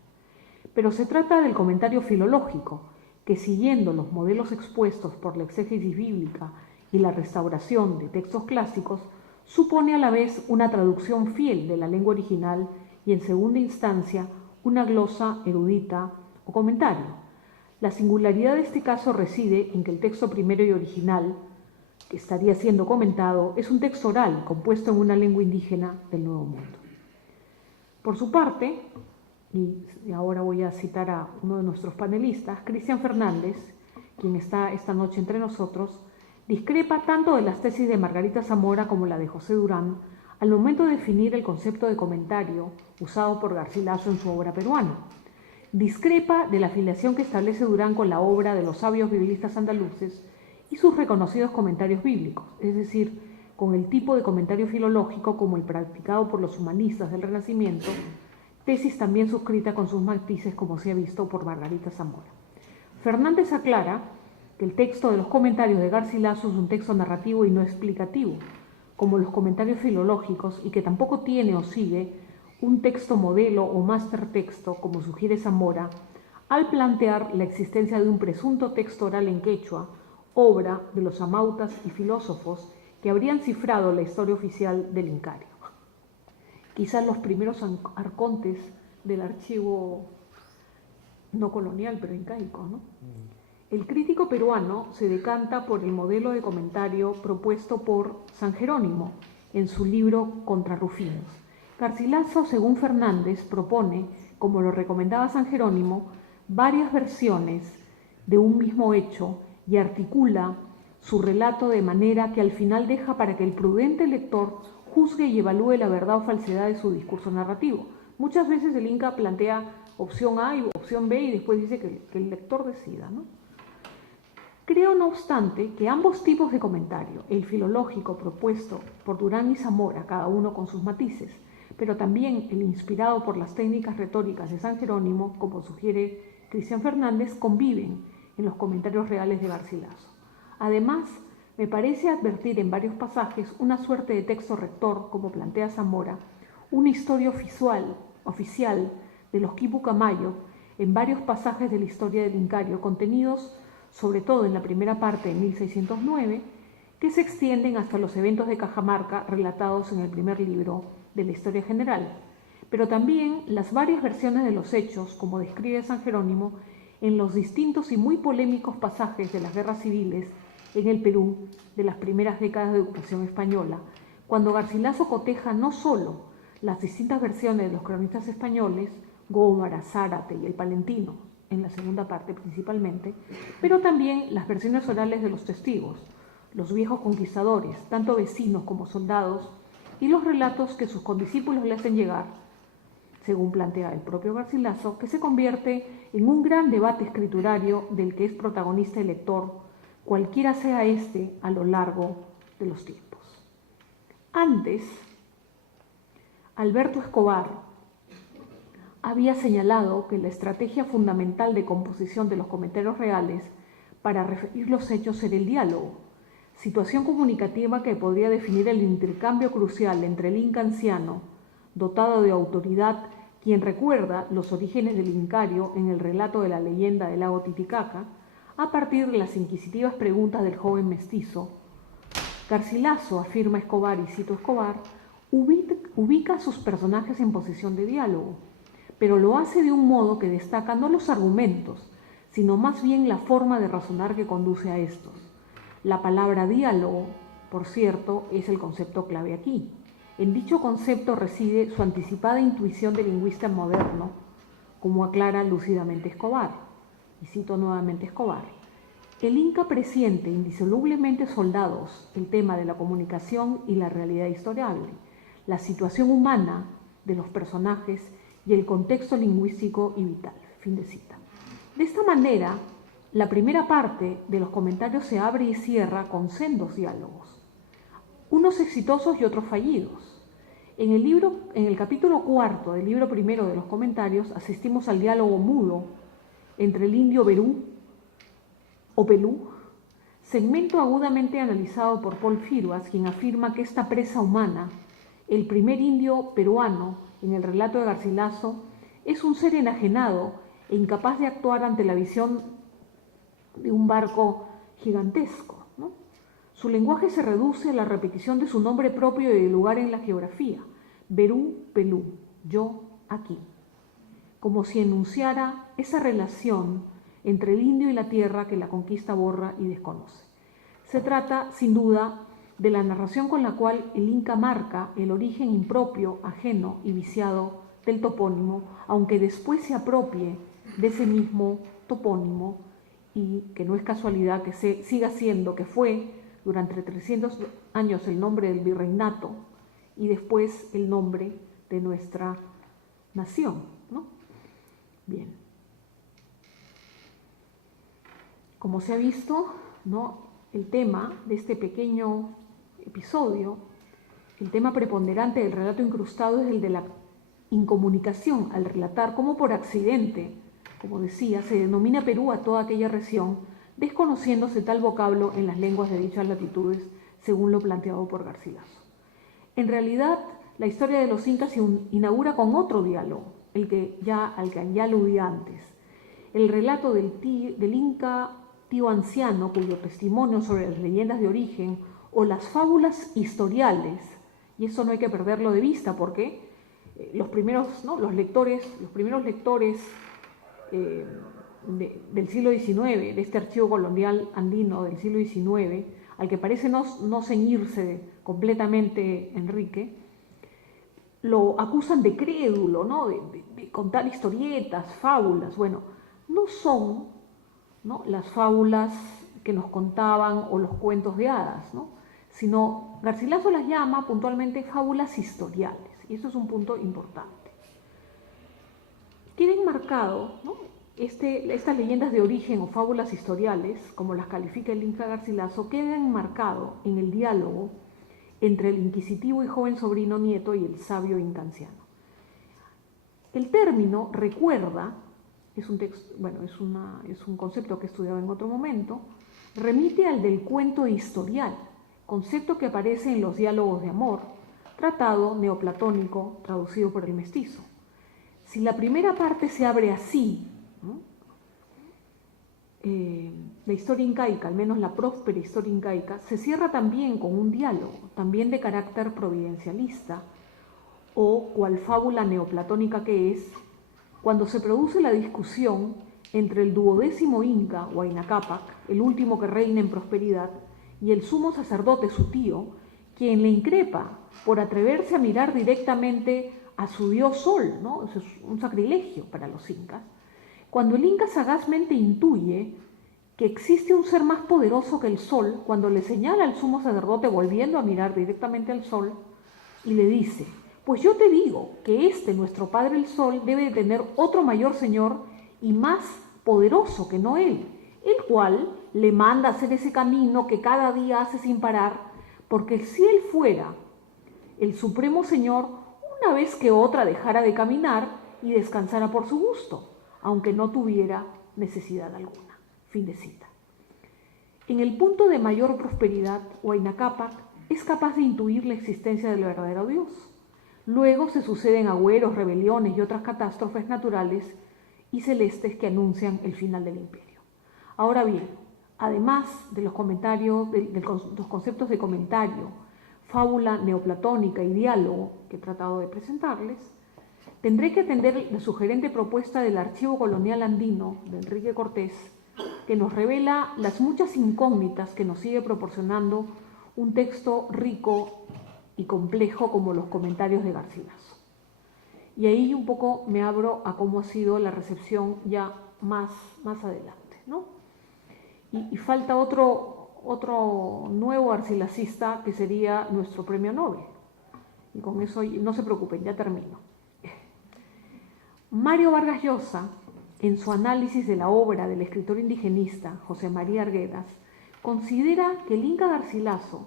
Pero se trata del comentario filológico, que siguiendo los modelos expuestos por la exégesis bíblica y la restauración de textos clásicos, supone a la vez una traducción fiel de la lengua original y en segunda instancia una glosa erudita o comentario. La singularidad de este caso reside en que el texto primero y original, que estaría siendo comentado, es un texto oral compuesto en una lengua indígena del Nuevo Mundo. Por su parte, y ahora voy a citar a uno de nuestros panelistas, Cristian Fernández, quien está esta noche entre nosotros, discrepa tanto de las tesis de Margarita Zamora como la de José Durán al momento de definir el concepto de comentario usado por Garcilaso en su obra peruana. Discrepa de la afiliación que establece Durán con la obra de los sabios biblistas andaluces y sus reconocidos comentarios bíblicos, es decir, con el tipo de comentario filológico como el practicado por los humanistas del Renacimiento, tesis también suscrita con sus matices como se ha visto por Margarita Zamora. Fernández aclara que el texto de los comentarios de Garcilaso es un texto narrativo y no explicativo, como los comentarios filológicos, y que tampoco tiene o sigue un texto modelo o máster texto, como sugiere Zamora, al plantear la existencia de un presunto texto oral en quechua, obra de los amautas y filósofos que habrían cifrado la historia oficial del Incario. Quizás los primeros arcontes del archivo no colonial, pero incaico, ¿no? El crítico peruano se decanta por el modelo de comentario propuesto por San Jerónimo en su libro Contra Rufinos. Garcilaso, según Fernández, propone, como lo recomendaba San Jerónimo, varias versiones de un mismo hecho y articula su relato de manera que al final deja para que el prudente lector juzgue y evalúe la verdad o falsedad de su discurso narrativo. Muchas veces el Inca plantea opción A y opción B y después dice que el lector decida, ¿no? Creo, no obstante, que ambos tipos de comentario, el filológico propuesto por Durán y Zamora, cada uno con sus matices, pero también el inspirado por las técnicas retóricas de San Jerónimo, como sugiere Cristian Fernández, conviven en los comentarios reales de Garcilaso. Además, me parece advertir en varios pasajes una suerte de texto rector, como plantea Zamora, una historia oficial de los Quipu Camayo en varios pasajes de la historia del Incario, contenidos sobre todo en la primera parte de 1609, que se extienden hasta los eventos de Cajamarca relatados en el primer libro de la Historia General, pero también las varias versiones de los hechos, como describe San Jerónimo, en los distintos y muy polémicos pasajes de las guerras civiles en el Perú de las primeras décadas de ocupación española, cuando Garcilaso coteja no solo las distintas versiones de los cronistas españoles, Gómara, Zárate y el Palentino, en la segunda parte principalmente, pero también las versiones orales de los testigos, los viejos conquistadores, tanto vecinos como soldados, y los relatos que sus condiscípulos le hacen llegar, según plantea el propio Garcilaso, que se convierte en un gran debate escriturario del que es protagonista el lector, cualquiera sea este a lo largo de los tiempos. Antes, Alberto Escobar había señalado que la estrategia fundamental de composición de los comentarios reales para referir los hechos era el diálogo, situación comunicativa que podría definir el intercambio crucial entre el Inca anciano, dotado de autoridad, quien recuerda los orígenes del Incario en el relato de la leyenda del lago Titicaca, a partir de las inquisitivas preguntas del joven mestizo. Garcilaso, afirma Escobar, y cito Escobar, ubica a sus personajes en posición de diálogo, pero lo hace de un modo que destaca no los argumentos, sino más bien la forma de razonar que conduce a estos. La palabra diálogo, por cierto, es el concepto clave aquí. En dicho concepto reside su anticipada intuición de lingüista moderno, como aclara lúcidamente Escobar. Y cito nuevamente Escobar. El Inca presiente indisolublemente soldados el tema de la comunicación y la realidad historiable, la situación humana de los personajes y el contexto lingüístico y vital. Fin de cita. De esta manera, la primera parte de los comentarios se abre y cierra con sendos diálogos. unos exitosos y otros fallidos. En el capítulo 4 del libro primero de los comentarios asistimos al diálogo mudo entre el indio Berú o Pelú, segmento agudamente analizado por Paul Firuas, quien afirma que esta presa humana, el primer indio peruano en el relato de Garcilaso, es un ser enajenado e incapaz de actuar ante la visión de un barco gigantesco, ¿no? Su lenguaje se reduce a la repetición de su nombre propio y de lugar en la geografía: Berú, Pelú, yo aquí, como si enunciara esa relación entre el indio y la tierra que la conquista borra y desconoce. Se trata, sin duda, de la narración con la cual el Inca marca el origen impropio, ajeno y viciado del topónimo, aunque después se apropie de ese mismo topónimo, y que no es casualidad que siga siendo, que fue durante 300 años el nombre del virreinato y después el nombre de nuestra nación, ¿no? Bien. Como se ha visto, ¿no?, el tema de este pequeño episodio, el tema preponderante del relato incrustado es el de la incomunicación, al relatar cómo por accidente, como decía, se denomina Perú a toda aquella región, desconociéndose tal vocablo en las lenguas de dichas latitudes, según lo planteado por Garcilaso. En realidad, la historia de los incas se inaugura con otro diálogo, al que ya aludí antes. El relato del inca tío anciano, cuyo testimonio sobre las leyendas de origen o las fábulas historiales, y eso no hay que perderlo de vista porque los primeros lectores del siglo XIX, de este archivo colonial andino del siglo XIX, al que parece no ceñirse completamente Enrique, lo acusan de crédulo, ¿no?, de contar historietas, fábulas. Bueno, no son, ¿no?, las fábulas que nos contaban o los cuentos de hadas, ¿no?, sino Garcilaso las llama puntualmente fábulas historiales, y eso es un punto importante. Queda enmarcado, ¿no?, estas leyendas de origen o fábulas historiales, como las califica el Inca Garcilaso, queda enmarcado en el diálogo entre el inquisitivo y joven sobrino nieto y el sabio inca anciano. El término recuerda, es un concepto que he estudiado en otro momento, remite al del cuento historial, concepto que aparece en los diálogos de amor, tratado neoplatónico traducido por el mestizo. Si la primera parte se abre así, ¿no?, la historia incaica, al menos la próspera historia incaica, se cierra también con un diálogo, también de carácter providencialista, o cual fábula neoplatónica que es, cuando se produce la discusión entre el 12º Inca, Huayna Cápac, el último que reina en prosperidad, y el sumo sacerdote, su tío, quien le increpa por atreverse a mirar directamente a su dios Sol, ¿no? Eso es un sacrilegio para los incas. Cuando el Inca sagazmente intuye que existe un ser más poderoso que el Sol, cuando le señala al sumo sacerdote volviendo a mirar directamente al Sol, y le dice: pues yo te digo que nuestro Padre el Sol, debe de tener otro mayor señor y más poderoso que no él, el cual le manda hacer ese camino que cada día hace sin parar, porque si él fuera el supremo señor, una vez que otra dejara de caminar y descansara por su gusto, aunque no tuviera necesidad alguna. Fin de cita. En el punto de mayor prosperidad, Huayna Cápac es capaz de intuir la existencia del verdadero Dios. Luego se suceden agüeros, rebeliones y otras catástrofes naturales y celestes que anuncian el final del imperio. Ahora bien, además de los comentarios, de los conceptos de comentario, fábula neoplatónica y diálogo que he tratado de presentarles, tendré que atender la sugerente propuesta del Archivo Colonial Andino de Enrique Cortés, que nos revela las muchas incógnitas que nos sigue proporcionando un texto rico y complejo como los comentarios de Garcilaso. Y ahí un poco me abro a cómo ha sido la recepción ya más adelante, ¿no? Y falta otro nuevo garcilacista, que sería nuestro premio Nobel. Y con eso no se preocupen, ya termino. Mario Vargas Llosa, en su análisis de la obra del escritor indigenista José María Arguedas, considera que el Inca Garcilaso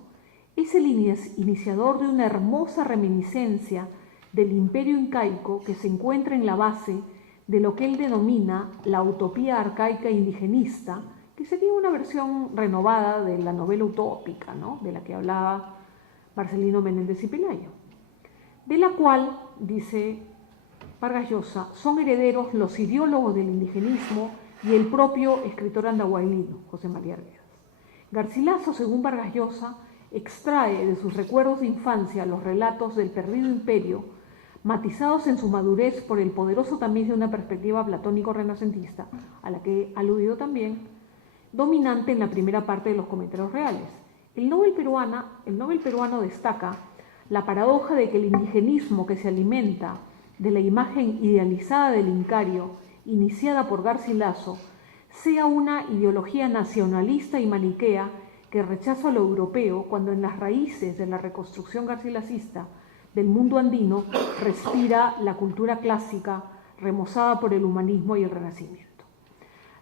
es el iniciador de una hermosa reminiscencia del imperio incaico que se encuentra en la base de lo que él denomina la utopía arcaica indigenista, que sería una versión renovada de la novela utópica, ¿no?, de la que hablaba Marcelino Menéndez y Pelayo, de la cual, dice Vargas Llosa, son herederos los ideólogos del indigenismo y el propio escritor andahuaylino, José María Arguedas. Garcilaso, según Vargas Llosa, extrae de sus recuerdos de infancia los relatos del perdido imperio, matizados en su madurez por el poderoso tamiz de una perspectiva platónico-renacentista, a la que he aludido también, dominante en la primera parte de los comentarios reales. El Nobel peruano destaca la paradoja de que el indigenismo que se alimenta de la imagen idealizada del incario, iniciada por Garcilaso, sea una ideología nacionalista y maniquea que rechaza lo europeo cuando en las raíces de la reconstrucción garcilasista del mundo andino respira la cultura clásica remozada por el humanismo y el renacimiento.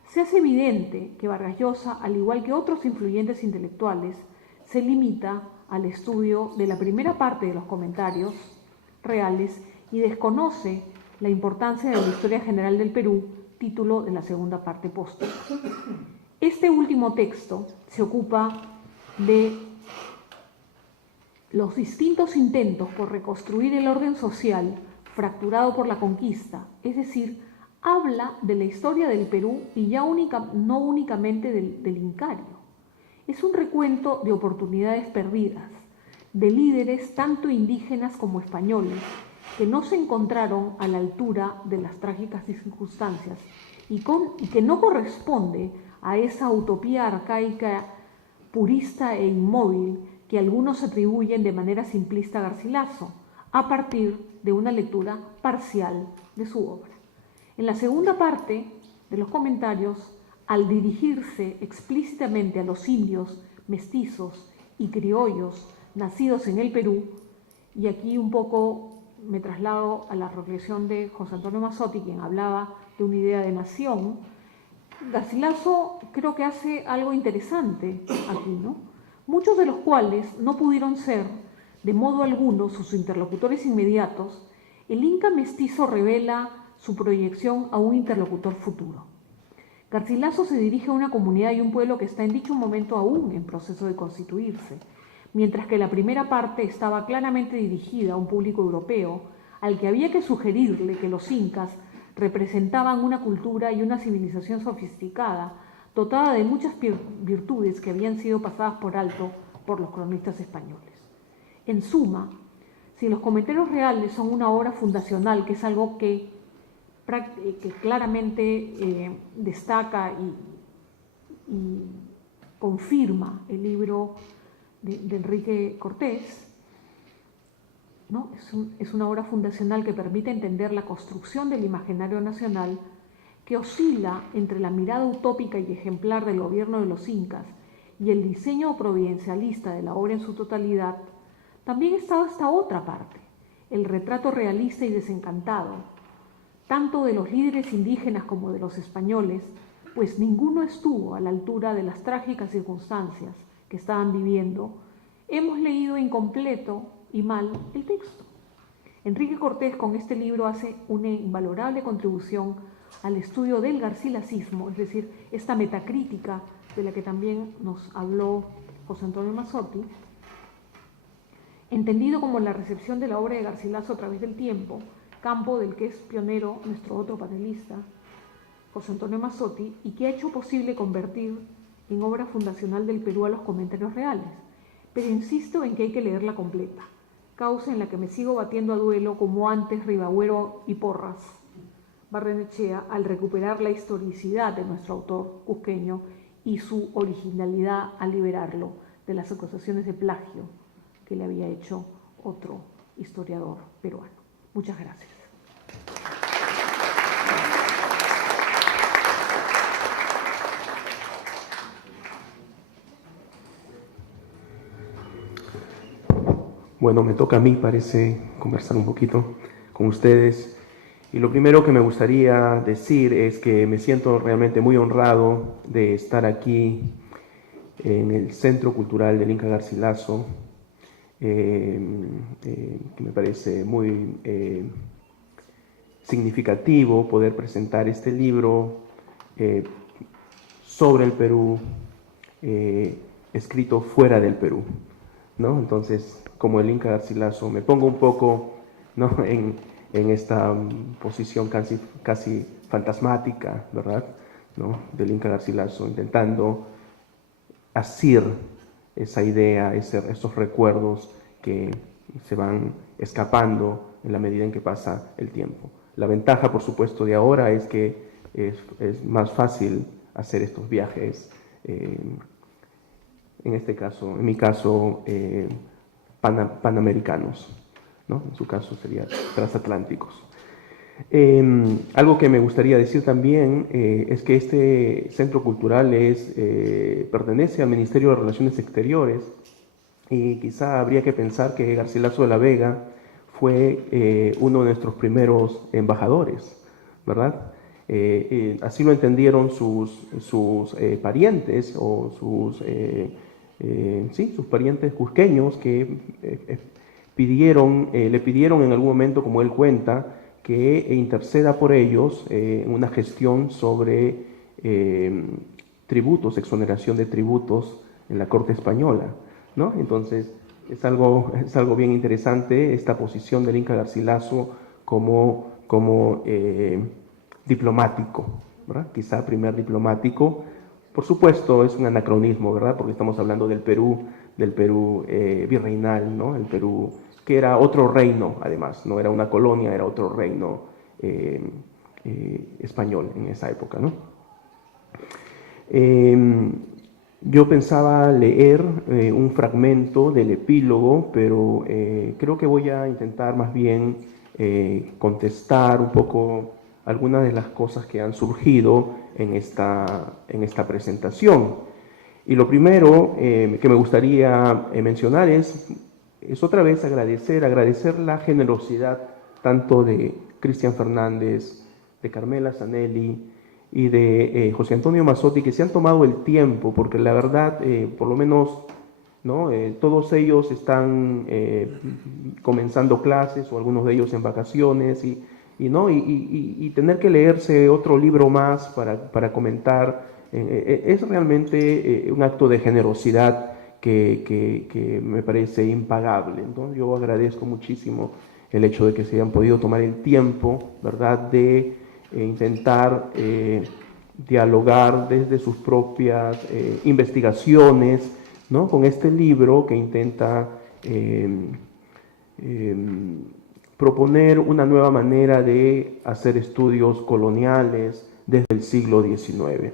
Se hace evidente que Vargas Llosa, al igual que otros influyentes intelectuales, se limita al estudio de la primera parte de los comentarios reales y desconoce la importancia de la historia general del Perú, título de la segunda parte póstuma. Este último texto se ocupa de los distintos intentos por reconstruir el orden social fracturado por la conquista, es decir, habla de la historia del Perú y ya no únicamente del incario. Es un recuento de oportunidades perdidas, de líderes tanto indígenas como españoles, que no se encontraron a la altura de las trágicas circunstancias y que no corresponde a esa utopía arcaica, purista e inmóvil que algunos atribuyen de manera simplista a Garcilaso, a partir de una lectura parcial de su obra. En la segunda parte de los comentarios, al dirigirse explícitamente a los indios, mestizos y criollos nacidos en el Perú, y aquí un poco me traslado a la reflexión de José Antonio Mazzotti, quien hablaba de una idea de nación, Garcilaso creo que hace algo interesante aquí, ¿no? Muchos de los cuales no pudieron ser, de modo alguno, sus interlocutores inmediatos. El Inca mestizo revela su proyección a un interlocutor futuro. Garcilaso se dirige a una comunidad y un pueblo que está en dicho momento aún en proceso de constituirse, mientras que la primera parte estaba claramente dirigida a un público europeo, al que había que sugerirle que los incas representaban una cultura y una civilización sofisticada, dotada de muchas virtudes que habían sido pasadas por alto por los cronistas españoles. En suma, si los comentarios reales son una obra fundacional, que es algo que claramente destaca y confirma el libro de Enrique Cortés, ¿no? Es una obra fundacional que permite entender la construcción del imaginario nacional, que oscila entre la mirada utópica y ejemplar del gobierno de los incas y el diseño providencialista de la obra en su totalidad. También está esta otra parte, el retrato realista y desencantado, tanto de los líderes indígenas como de los españoles, pues ninguno estuvo a la altura de las trágicas circunstancias que estaban viviendo. Hemos leído incompleto y mal el texto. Enrique Cortés con este libro hace una invalorable contribución al estudio del garcilacismo, es decir, esta metacrítica de la que también nos habló José Antonio Mazzotti, entendido como la recepción de la obra de Garcilaso a través del tiempo, campo del que es pionero nuestro otro panelista, José Antonio Mazzotti, y que ha hecho posible convertir en obra fundacional del Perú a los comentarios reales. Pero insisto en que hay que leerla completa, causa en la que me sigo batiendo a duelo como antes Ribagüero y Porras Barrenechea al recuperar la historicidad de nuestro autor cusqueño y su originalidad al liberarlo de las acusaciones de plagio que le había hecho otro historiador peruano. Muchas gracias. Bueno, me toca a mí, parece, conversar un poquito con ustedes. Y lo primero que me gustaría decir es que me siento realmente muy honrado de estar aquí en el Centro Cultural del Inca Garcilaso, que me parece muy significativo poder presentar este libro sobre el Perú, escrito fuera del Perú, ¿no? Entonces, como el Inca Garcilaso, me pongo un poco, ¿no?, en esta posición casi fantasmática, ¿verdad?, ¿no?, del Inca Garcilaso, intentando asir esa idea, esos recuerdos que se van escapando en la medida en que pasa el tiempo. La ventaja, por supuesto, de ahora es que es más fácil hacer estos viajes, en mi caso, panamericanos, ¿no? En su caso serían transatlánticos. Algo que me gustaría decir también es que este centro cultural pertenece al Ministerio de Relaciones Exteriores, y quizá habría que pensar que Garcilaso de la Vega fue uno de nuestros primeros embajadores, ¿verdad? Así lo entendieron sus parientes o sus parientes cusqueños, que le pidieron en algún momento, como él cuenta, que interceda por ellos en una gestión sobre tributos, exoneración de tributos en la corte española, ¿no? Entonces, es algo bien interesante esta posición del Inca Garcilaso como diplomático, ¿verdad? Quizá primer diplomático. Por supuesto, es un anacronismo, ¿verdad?, porque estamos hablando del Perú virreinal, ¿no?, el Perú que era otro reino, además, no era una colonia, era otro reino español en esa época, ¿no? Yo pensaba leer un fragmento del epílogo, pero creo que voy a intentar más bien contestar un poco algunas de las cosas que han surgido en esta presentación. Y lo primero que me gustaría mencionar es otra vez agradecer la generosidad tanto de Cristian Fernández, de Carmela Zanelli y de José Antonio Mazzotti, que se han tomado el tiempo, porque la verdad, por lo menos, ¿no?, todos ellos están comenzando clases, o algunos de ellos en vacaciones, y tener que leerse otro libro más para comentar, es realmente un acto de generosidad que me parece impagable. Entonces, yo agradezco muchísimo el hecho de que se hayan podido tomar el tiempo, ¿verdad?, de intentar dialogar desde sus propias investigaciones, ¿no?, con este libro que intenta proponer una nueva manera de hacer estudios coloniales desde el siglo XIX.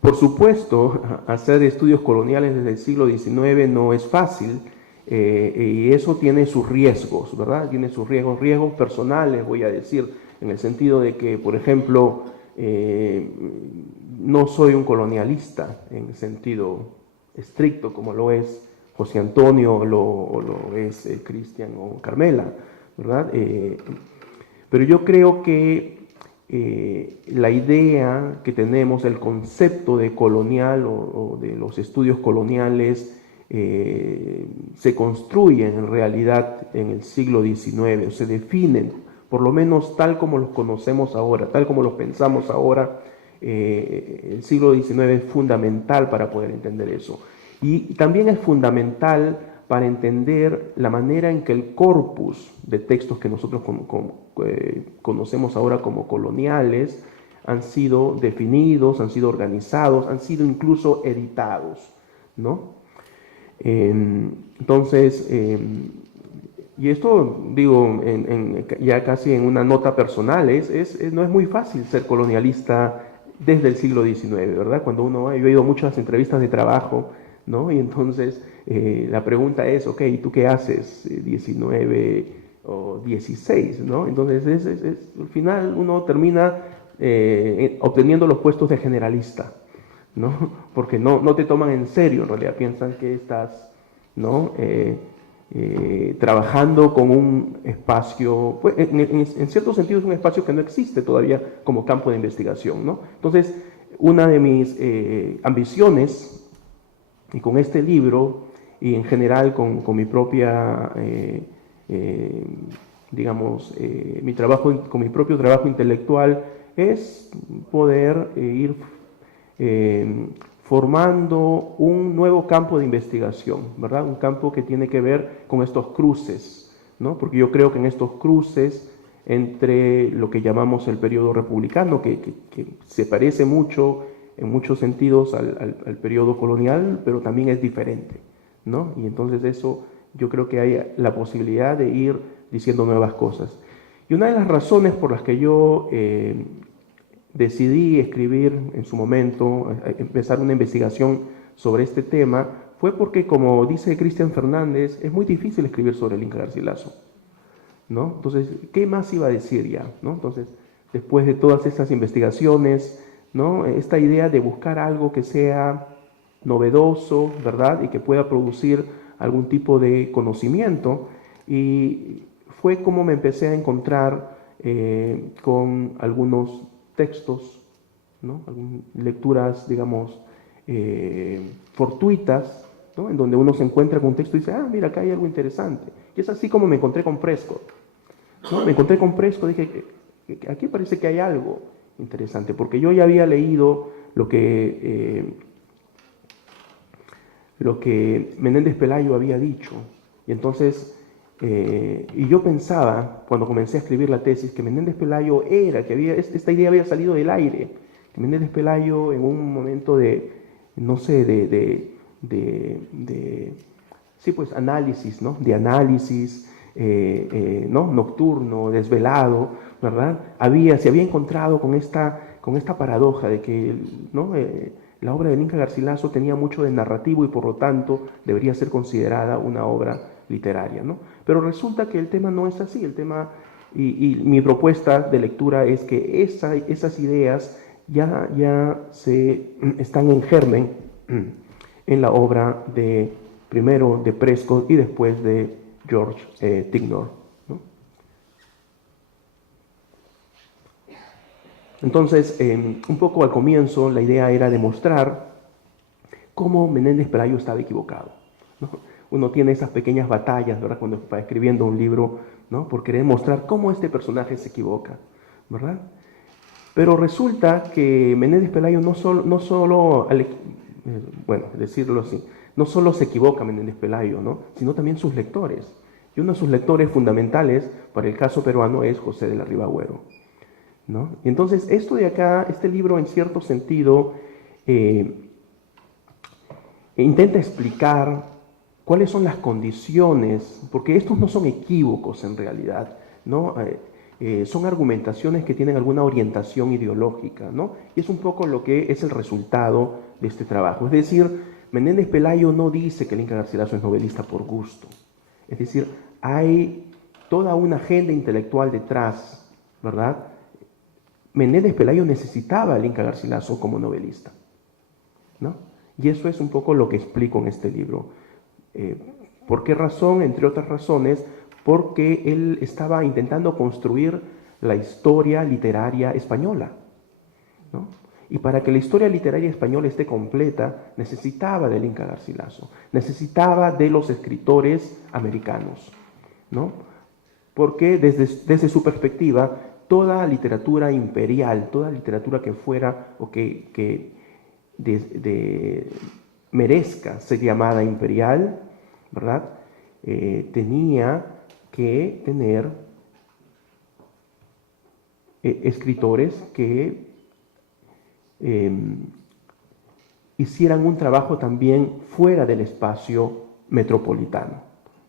Por supuesto, hacer estudios coloniales desde el siglo XIX no es fácil, y eso tiene sus riesgos, ¿verdad? Tiene sus riesgos personales, voy a decir, en el sentido de que, por ejemplo, no soy un colonialista en sentido estricto, como lo es José Antonio o lo es Cristian o Carmela, ¿verdad? Pero yo creo que la idea que tenemos, el concepto de colonial o de los estudios coloniales, se construyen en realidad en el siglo XIX, o se definen, por lo menos tal como los conocemos ahora, tal como los pensamos ahora. El siglo XIX es fundamental para poder entender eso. Y también es fundamental para entender la manera en que el corpus de textos que nosotros conocemos ahora como coloniales han sido definidos, han sido organizados, han sido incluso editados, ¿no? Entonces, y esto digo ya casi en una nota personal, no es muy fácil ser colonialista desde el siglo XIX, ¿verdad? Cuando yo he ido a muchas entrevistas de trabajo, ¿no? Y entonces la pregunta es, ok, ¿tú qué haces? 19 o 16, ¿no? Entonces al final uno termina obteniendo los puestos de generalista, ¿no? Porque no te toman en serio, en realidad piensan que estás, ¿no?, trabajando con un espacio, pues, en cierto sentido es un espacio que no existe todavía como campo de investigación, ¿no? Entonces, una de mis ambiciones, y con este libro, y en general con mi propia, digamos, con mi propio trabajo intelectual, es poder ir formando un nuevo campo de investigación, ¿verdad? Un campo que tiene que ver con estos cruces, ¿no? Porque yo creo que en estos cruces entre lo que llamamos el periodo republicano, que se parece mucho, en muchos sentidos, al periodo colonial, pero también es diferente, ¿no? Y entonces eso, yo creo que hay la posibilidad de ir diciendo nuevas cosas. Y una de las razones por las que yo decidí escribir en su momento, empezar una investigación sobre este tema, fue porque, como dice Cristian Fernández, es muy difícil escribir sobre el Inca Garcilaso, ¿no? Entonces, ¿qué más iba a decir ya, ¿no? Entonces, después de todas estas investigaciones, ¿no? Esta idea de buscar algo que sea novedoso, ¿verdad? Y que pueda producir algún tipo de conocimiento, y fue como me empecé a encontrar con algunos textos, ¿no? Lecturas, digamos, fortuitas, ¿no? En donde uno se encuentra con un texto y dice, ah, mira, acá hay algo interesante. Y es así como me encontré con Prescott, ¿no? Me encontré con Prescott, dije, aquí parece que hay algo interesante, porque yo ya había leído lo que Menéndez Pelayo había dicho, y entonces, y yo pensaba, cuando comencé a escribir la tesis, que Menéndez Pelayo esta idea había salido del aire, que Menéndez Pelayo en un momento de, no sé, sí, pues análisis, ¿no? De análisis, ¿no? Nocturno, desvelado, ¿verdad? Se había encontrado con esta paradoja de que, ¿no? La obra del Inca Garcilaso tenía mucho de narrativo y por lo tanto debería ser considerada una obra literaria, ¿no? Pero resulta que el tema no es así, el tema, y mi propuesta de lectura es que esas ideas ya están en germen en la obra primero de Prescott y después de George Tignor, ¿no? Entonces, un poco al comienzo, la idea era demostrar cómo Menéndez Pelayo estaba equivocado, ¿no? Uno tiene esas pequeñas batallas, ¿verdad?, cuando está escribiendo un libro, ¿no?, por querer mostrar cómo este personaje se equivoca, ¿verdad? Pero resulta que Menéndez Pelayo no solo decirlo así, no solo se equivoca Menéndez Pelayo, ¿no?, sino también sus lectores. Y uno de sus lectores fundamentales para el caso peruano es José de la Riva Agüero, ¿no? Y entonces esto de acá, este libro en cierto sentido intenta explicar cuáles son las condiciones, porque estos no son equívocos en realidad, ¿no? Son argumentaciones que tienen alguna orientación ideológica, ¿no? Y es un poco lo que es el resultado de este trabajo. Es decir, Menéndez Pelayo no dice que el Inca Garcilaso es novelista por gusto. Es decir, hay toda una agenda intelectual detrás, ¿verdad? Menéndez Pelayo necesitaba al Inca Garcilaso como novelista, ¿no? Y eso es un poco lo que explico en este libro. ¿Por qué razón? Entre otras razones, porque él estaba intentando construir la historia literaria española, ¿no? Y para que la historia literaria española esté completa, necesitaba del Inca Garcilaso, necesitaba de los escritores americanos, ¿no? Porque desde su perspectiva, toda literatura imperial, toda literatura que fuera o que merezca ser llamada imperial, ¿verdad?, tenía que tener escritores que hicieran un trabajo también fuera del espacio metropolitano,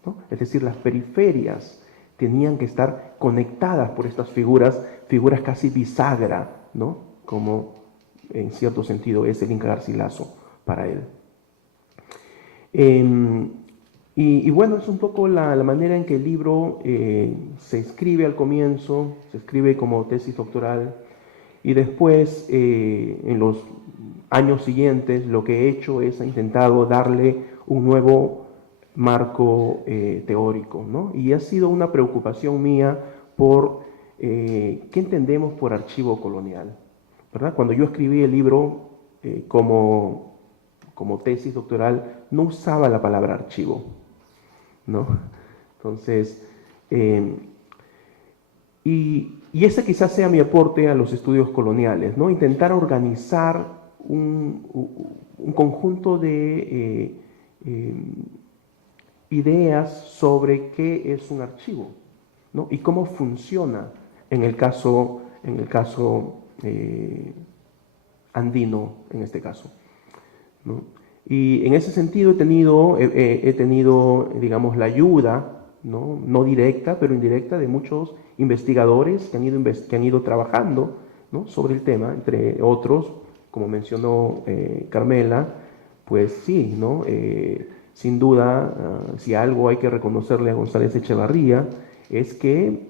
¿no? Es decir, las periferias tenían que estar conectadas por estas figuras casi bisagra, ¿no?, como en cierto sentido es el Inca Garcilaso para él. Y bueno, es un poco la manera en que el libro se escribe al comienzo, se escribe como tesis doctoral, y después, en los años siguientes, lo que he hecho es intentado darle un nuevo marco teórico, ¿no? Y ha sido una preocupación mía por qué entendemos por archivo colonial, ¿verdad? Cuando yo escribí el libro como tesis doctoral, no usaba la palabra archivo, ¿no? Entonces, y ese quizás sea mi aporte a los estudios coloniales, ¿no? Intentar organizar un conjunto de ideas sobre qué es un archivo, ¿no? Y cómo funciona en el caso andino, en este caso, ¿no? Y en ese sentido he tenido, digamos, la ayuda, no directa, pero indirecta, de muchos investigadores que han ido trabajando, ¿no?, sobre el tema, entre otros, como mencionó Carmela, pues sí, ¿no? Sin duda, si algo hay que reconocerle a González Echevarría, es que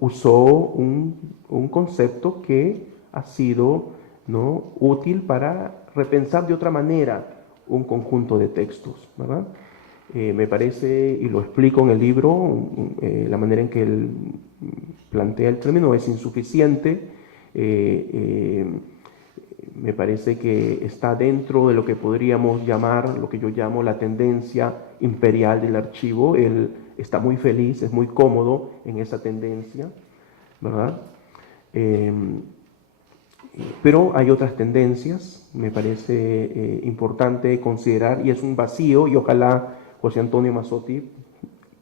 usó un concepto que ha sido, ¿no?, útil para repensar de otra manera un conjunto de textos, ¿verdad? Me parece, y lo explico en el libro, la manera en que él plantea el término es insuficiente. Me parece que está dentro de lo que podríamos llamar, lo que yo llamo la tendencia imperial del archivo. Él está muy feliz, es muy cómodo en esa tendencia, ¿verdad? Pero hay otras tendencias, me parece importante considerar, y es un vacío, y ojalá José Antonio Mazzotti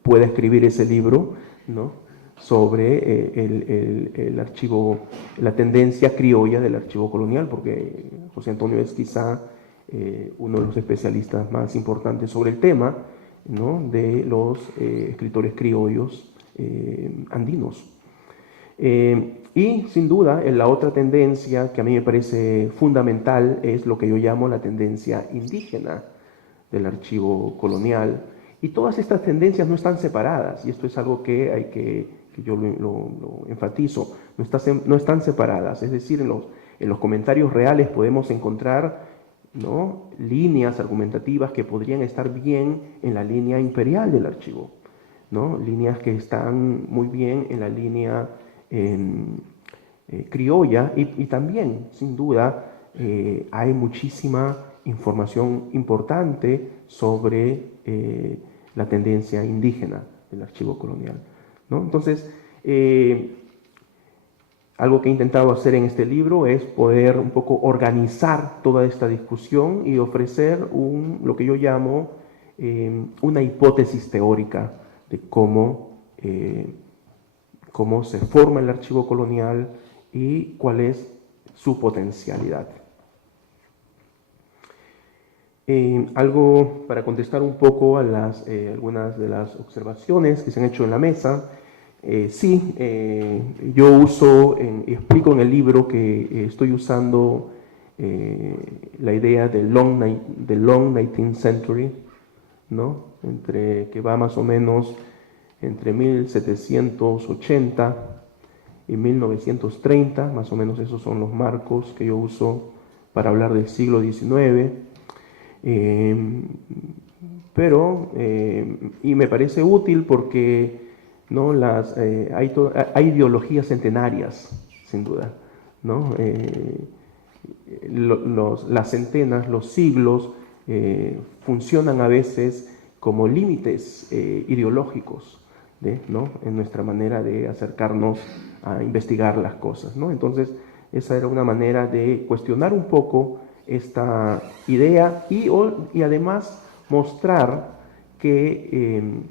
pueda escribir ese libro, ¿no?, sobre el archivo, la tendencia criolla del archivo colonial, porque José Antonio es quizá uno de los especialistas más importantes sobre el tema, ¿no?, de los escritores criollos andinos. Y sin duda, la otra tendencia que a mí me parece fundamental es lo que yo llamo la tendencia indígena del archivo colonial. Y todas estas tendencias no están separadas, y esto es algo que yo lo enfatizo, no están separadas. Es decir, en los comentarios reales podemos encontrar, ¿no?, líneas argumentativas que podrían estar bien en la línea imperial del archivo, ¿no?, líneas que están muy bien en la línea criolla, y también, sin duda, hay muchísima información importante sobre la tendencia indígena del archivo colonial, ¿no? Entonces, algo que he intentado hacer en este libro es poder un poco organizar toda esta discusión y ofrecer lo que yo llamo una hipótesis teórica de cómo se forma el archivo colonial y cuál es su potencialidad. Algo para contestar un poco a algunas de las observaciones que se han hecho en la mesa. Sí, yo uso, explico en el libro que estoy usando la idea del long 19th century, ¿no?, que va más o menos entre 1780 y 1930, más o menos esos son los marcos que yo uso para hablar del siglo XIX. Y me parece útil porque, ¿no?, hay ideologías centenarias, sin duda, ¿no? Las centenas, los siglos, funcionan a veces como límites ideológicos, ¿no?, en nuestra manera de acercarnos a investigar las cosas, ¿no? Entonces, esa era una manera de cuestionar un poco esta idea y además mostrar que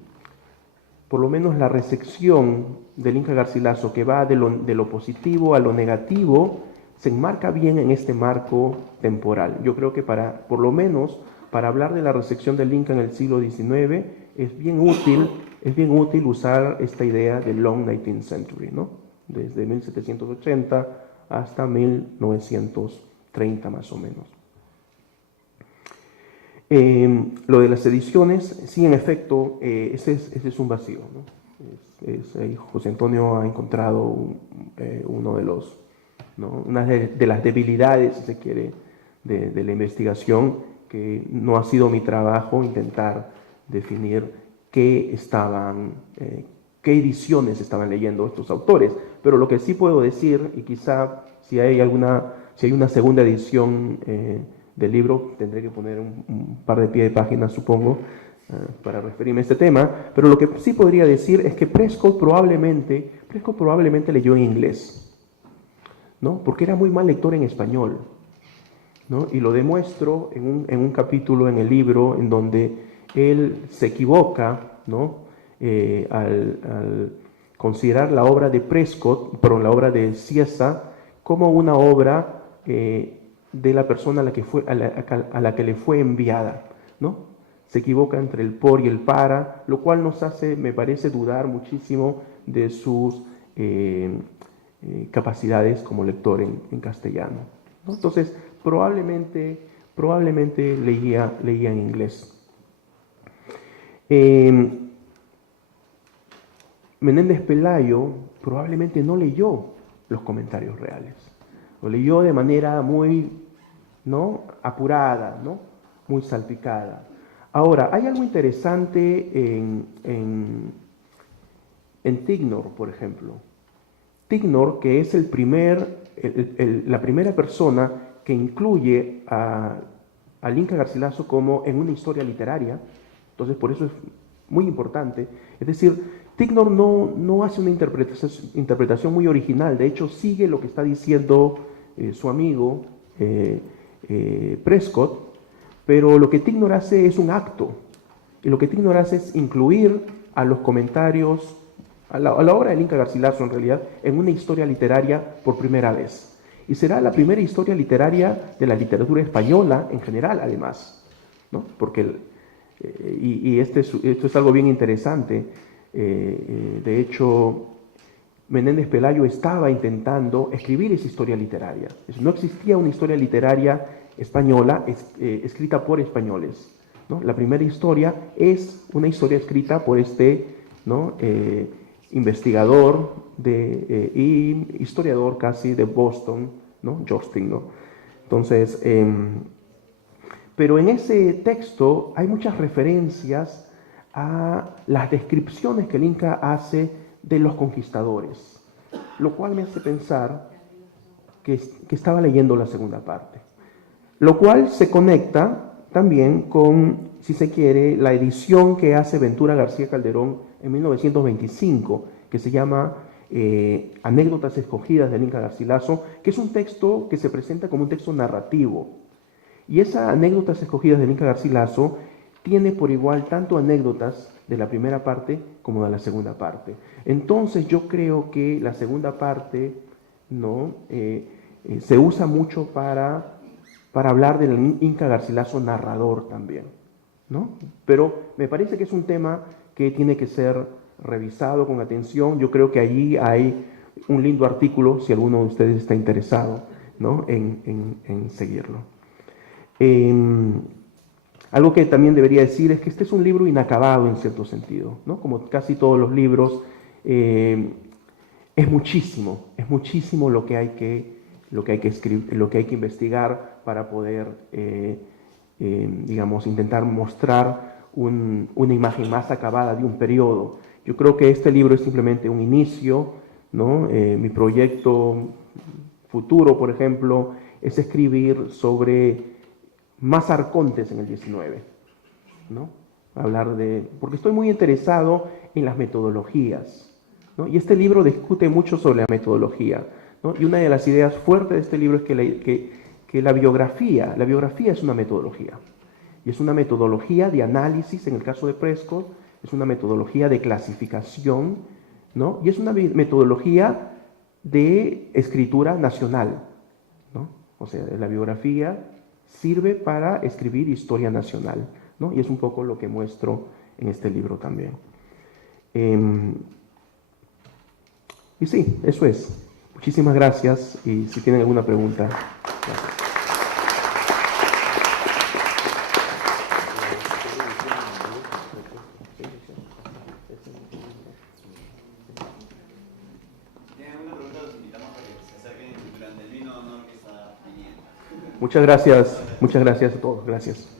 por lo menos la recepción del Inca Garcilaso, que va de lo positivo a lo negativo, se enmarca bien en este marco temporal. Yo creo que por lo menos para hablar de la recepción del Inca en el siglo XIX es bien útil usar esta idea del long 19th century, ¿no?, desde 1780 hasta 1930 más o menos. Lo de las ediciones, sí, en efecto, ese es un vacío, ¿no? José Antonio ha encontrado uno de los, ¿no?, una de las debilidades, si se quiere, de la investigación, que no ha sido mi trabajo intentar definir qué ediciones estaban leyendo estos autores, pero lo que sí puedo decir, y quizá si hay una segunda edición del libro. Tendré que poner un par de pie de páginas, supongo, para referirme a este tema, pero lo que sí podría decir es que Prescott probablemente leyó en inglés, ¿no? Porque era muy mal lector en español, ¿no? Y lo demuestro en un capítulo en el libro en donde él se equivoca, ¿no? Al considerar la obra de Prescott, la obra de Cieza, como una obra de la persona a la que le fue enviada, ¿no? Se equivoca entre el por y el para, lo cual nos hace, me parece, dudar muchísimo de sus capacidades como lector en castellano, ¿no? Entonces, probablemente leía en inglés. Menéndez Pelayo probablemente no leyó los comentarios reales. Lo leyó de manera muy, ¿no?, apurada, ¿no?, muy salpicada. Ahora, hay algo interesante en Tignor, por ejemplo. Tignor, que es la primera persona que incluye al Inca Garcilaso como en una historia literaria, entonces por eso es muy importante. Es decir, Tignor no hace una interpretación muy original, de hecho sigue lo que está diciendo su amigo Prescott, pero lo que Tignor hace es un acto, y lo que Tignor hace es incluir a los comentarios, a la obra del Inca Garcilaso en realidad, en una historia literaria por primera vez. Y será la primera historia literaria de la literatura española en general, además, ¿no? Porque, esto es algo bien interesante. De hecho, Menéndez Pelayo estaba intentando escribir esa historia literaria. No existía una historia literaria española escrita por españoles, ¿no? La primera historia es una historia escrita por ¿no?, investigador y historiador casi de Boston, ¿no?, Justin, ¿no? Entonces, pero en ese texto hay muchas referencias a las descripciones que el Inca hace de los conquistadores, lo cual me hace pensar que estaba leyendo la segunda parte, lo cual se conecta también con, si se quiere, la edición que hace Ventura García Calderón en 1925, que se llama Anécdotas escogidas del Inca Garcilaso, que es un texto que se presenta como un texto narrativo. Y esas Anécdotas escogidas del Inca Garcilaso tiene por igual tanto anécdotas de la primera parte como de la segunda parte. Entonces yo creo que la segunda parte, ¿no?, se usa mucho para hablar del Inca Garcilaso narrador también, ¿no? Pero me parece que es un tema que tiene que ser revisado con atención. Yo creo que allí hay un lindo artículo, si alguno de ustedes está interesado, ¿no?, en seguirlo. Algo que también debería decir es que este es un libro inacabado en cierto sentido, ¿no? Como casi todos los libros, es muchísimo lo que hay que escribir, lo que hay que investigar para poder, digamos, intentar mostrar una imagen más acabada de un periodo. Yo creo que este libro es simplemente un inicio, ¿no? Mi proyecto futuro, por ejemplo, es escribir sobre más arcontes en el 19, ¿no? Porque estoy muy interesado en las metodologías, ¿no? Y este libro discute mucho sobre la metodología, ¿no? Y una de las ideas fuertes de este libro es que la biografía es una metodología. Y es una metodología de análisis, en el caso de Prescott, es una metodología de clasificación, ¿no? Y es una metodología de escritura nacional, ¿no? O sea, la biografía sirve para escribir historia nacional, ¿no? Y es un poco lo que muestro en este libro también. Y sí, eso es. Muchísimas gracias y si tienen alguna pregunta. Gracias. Muchas gracias a todos. Gracias.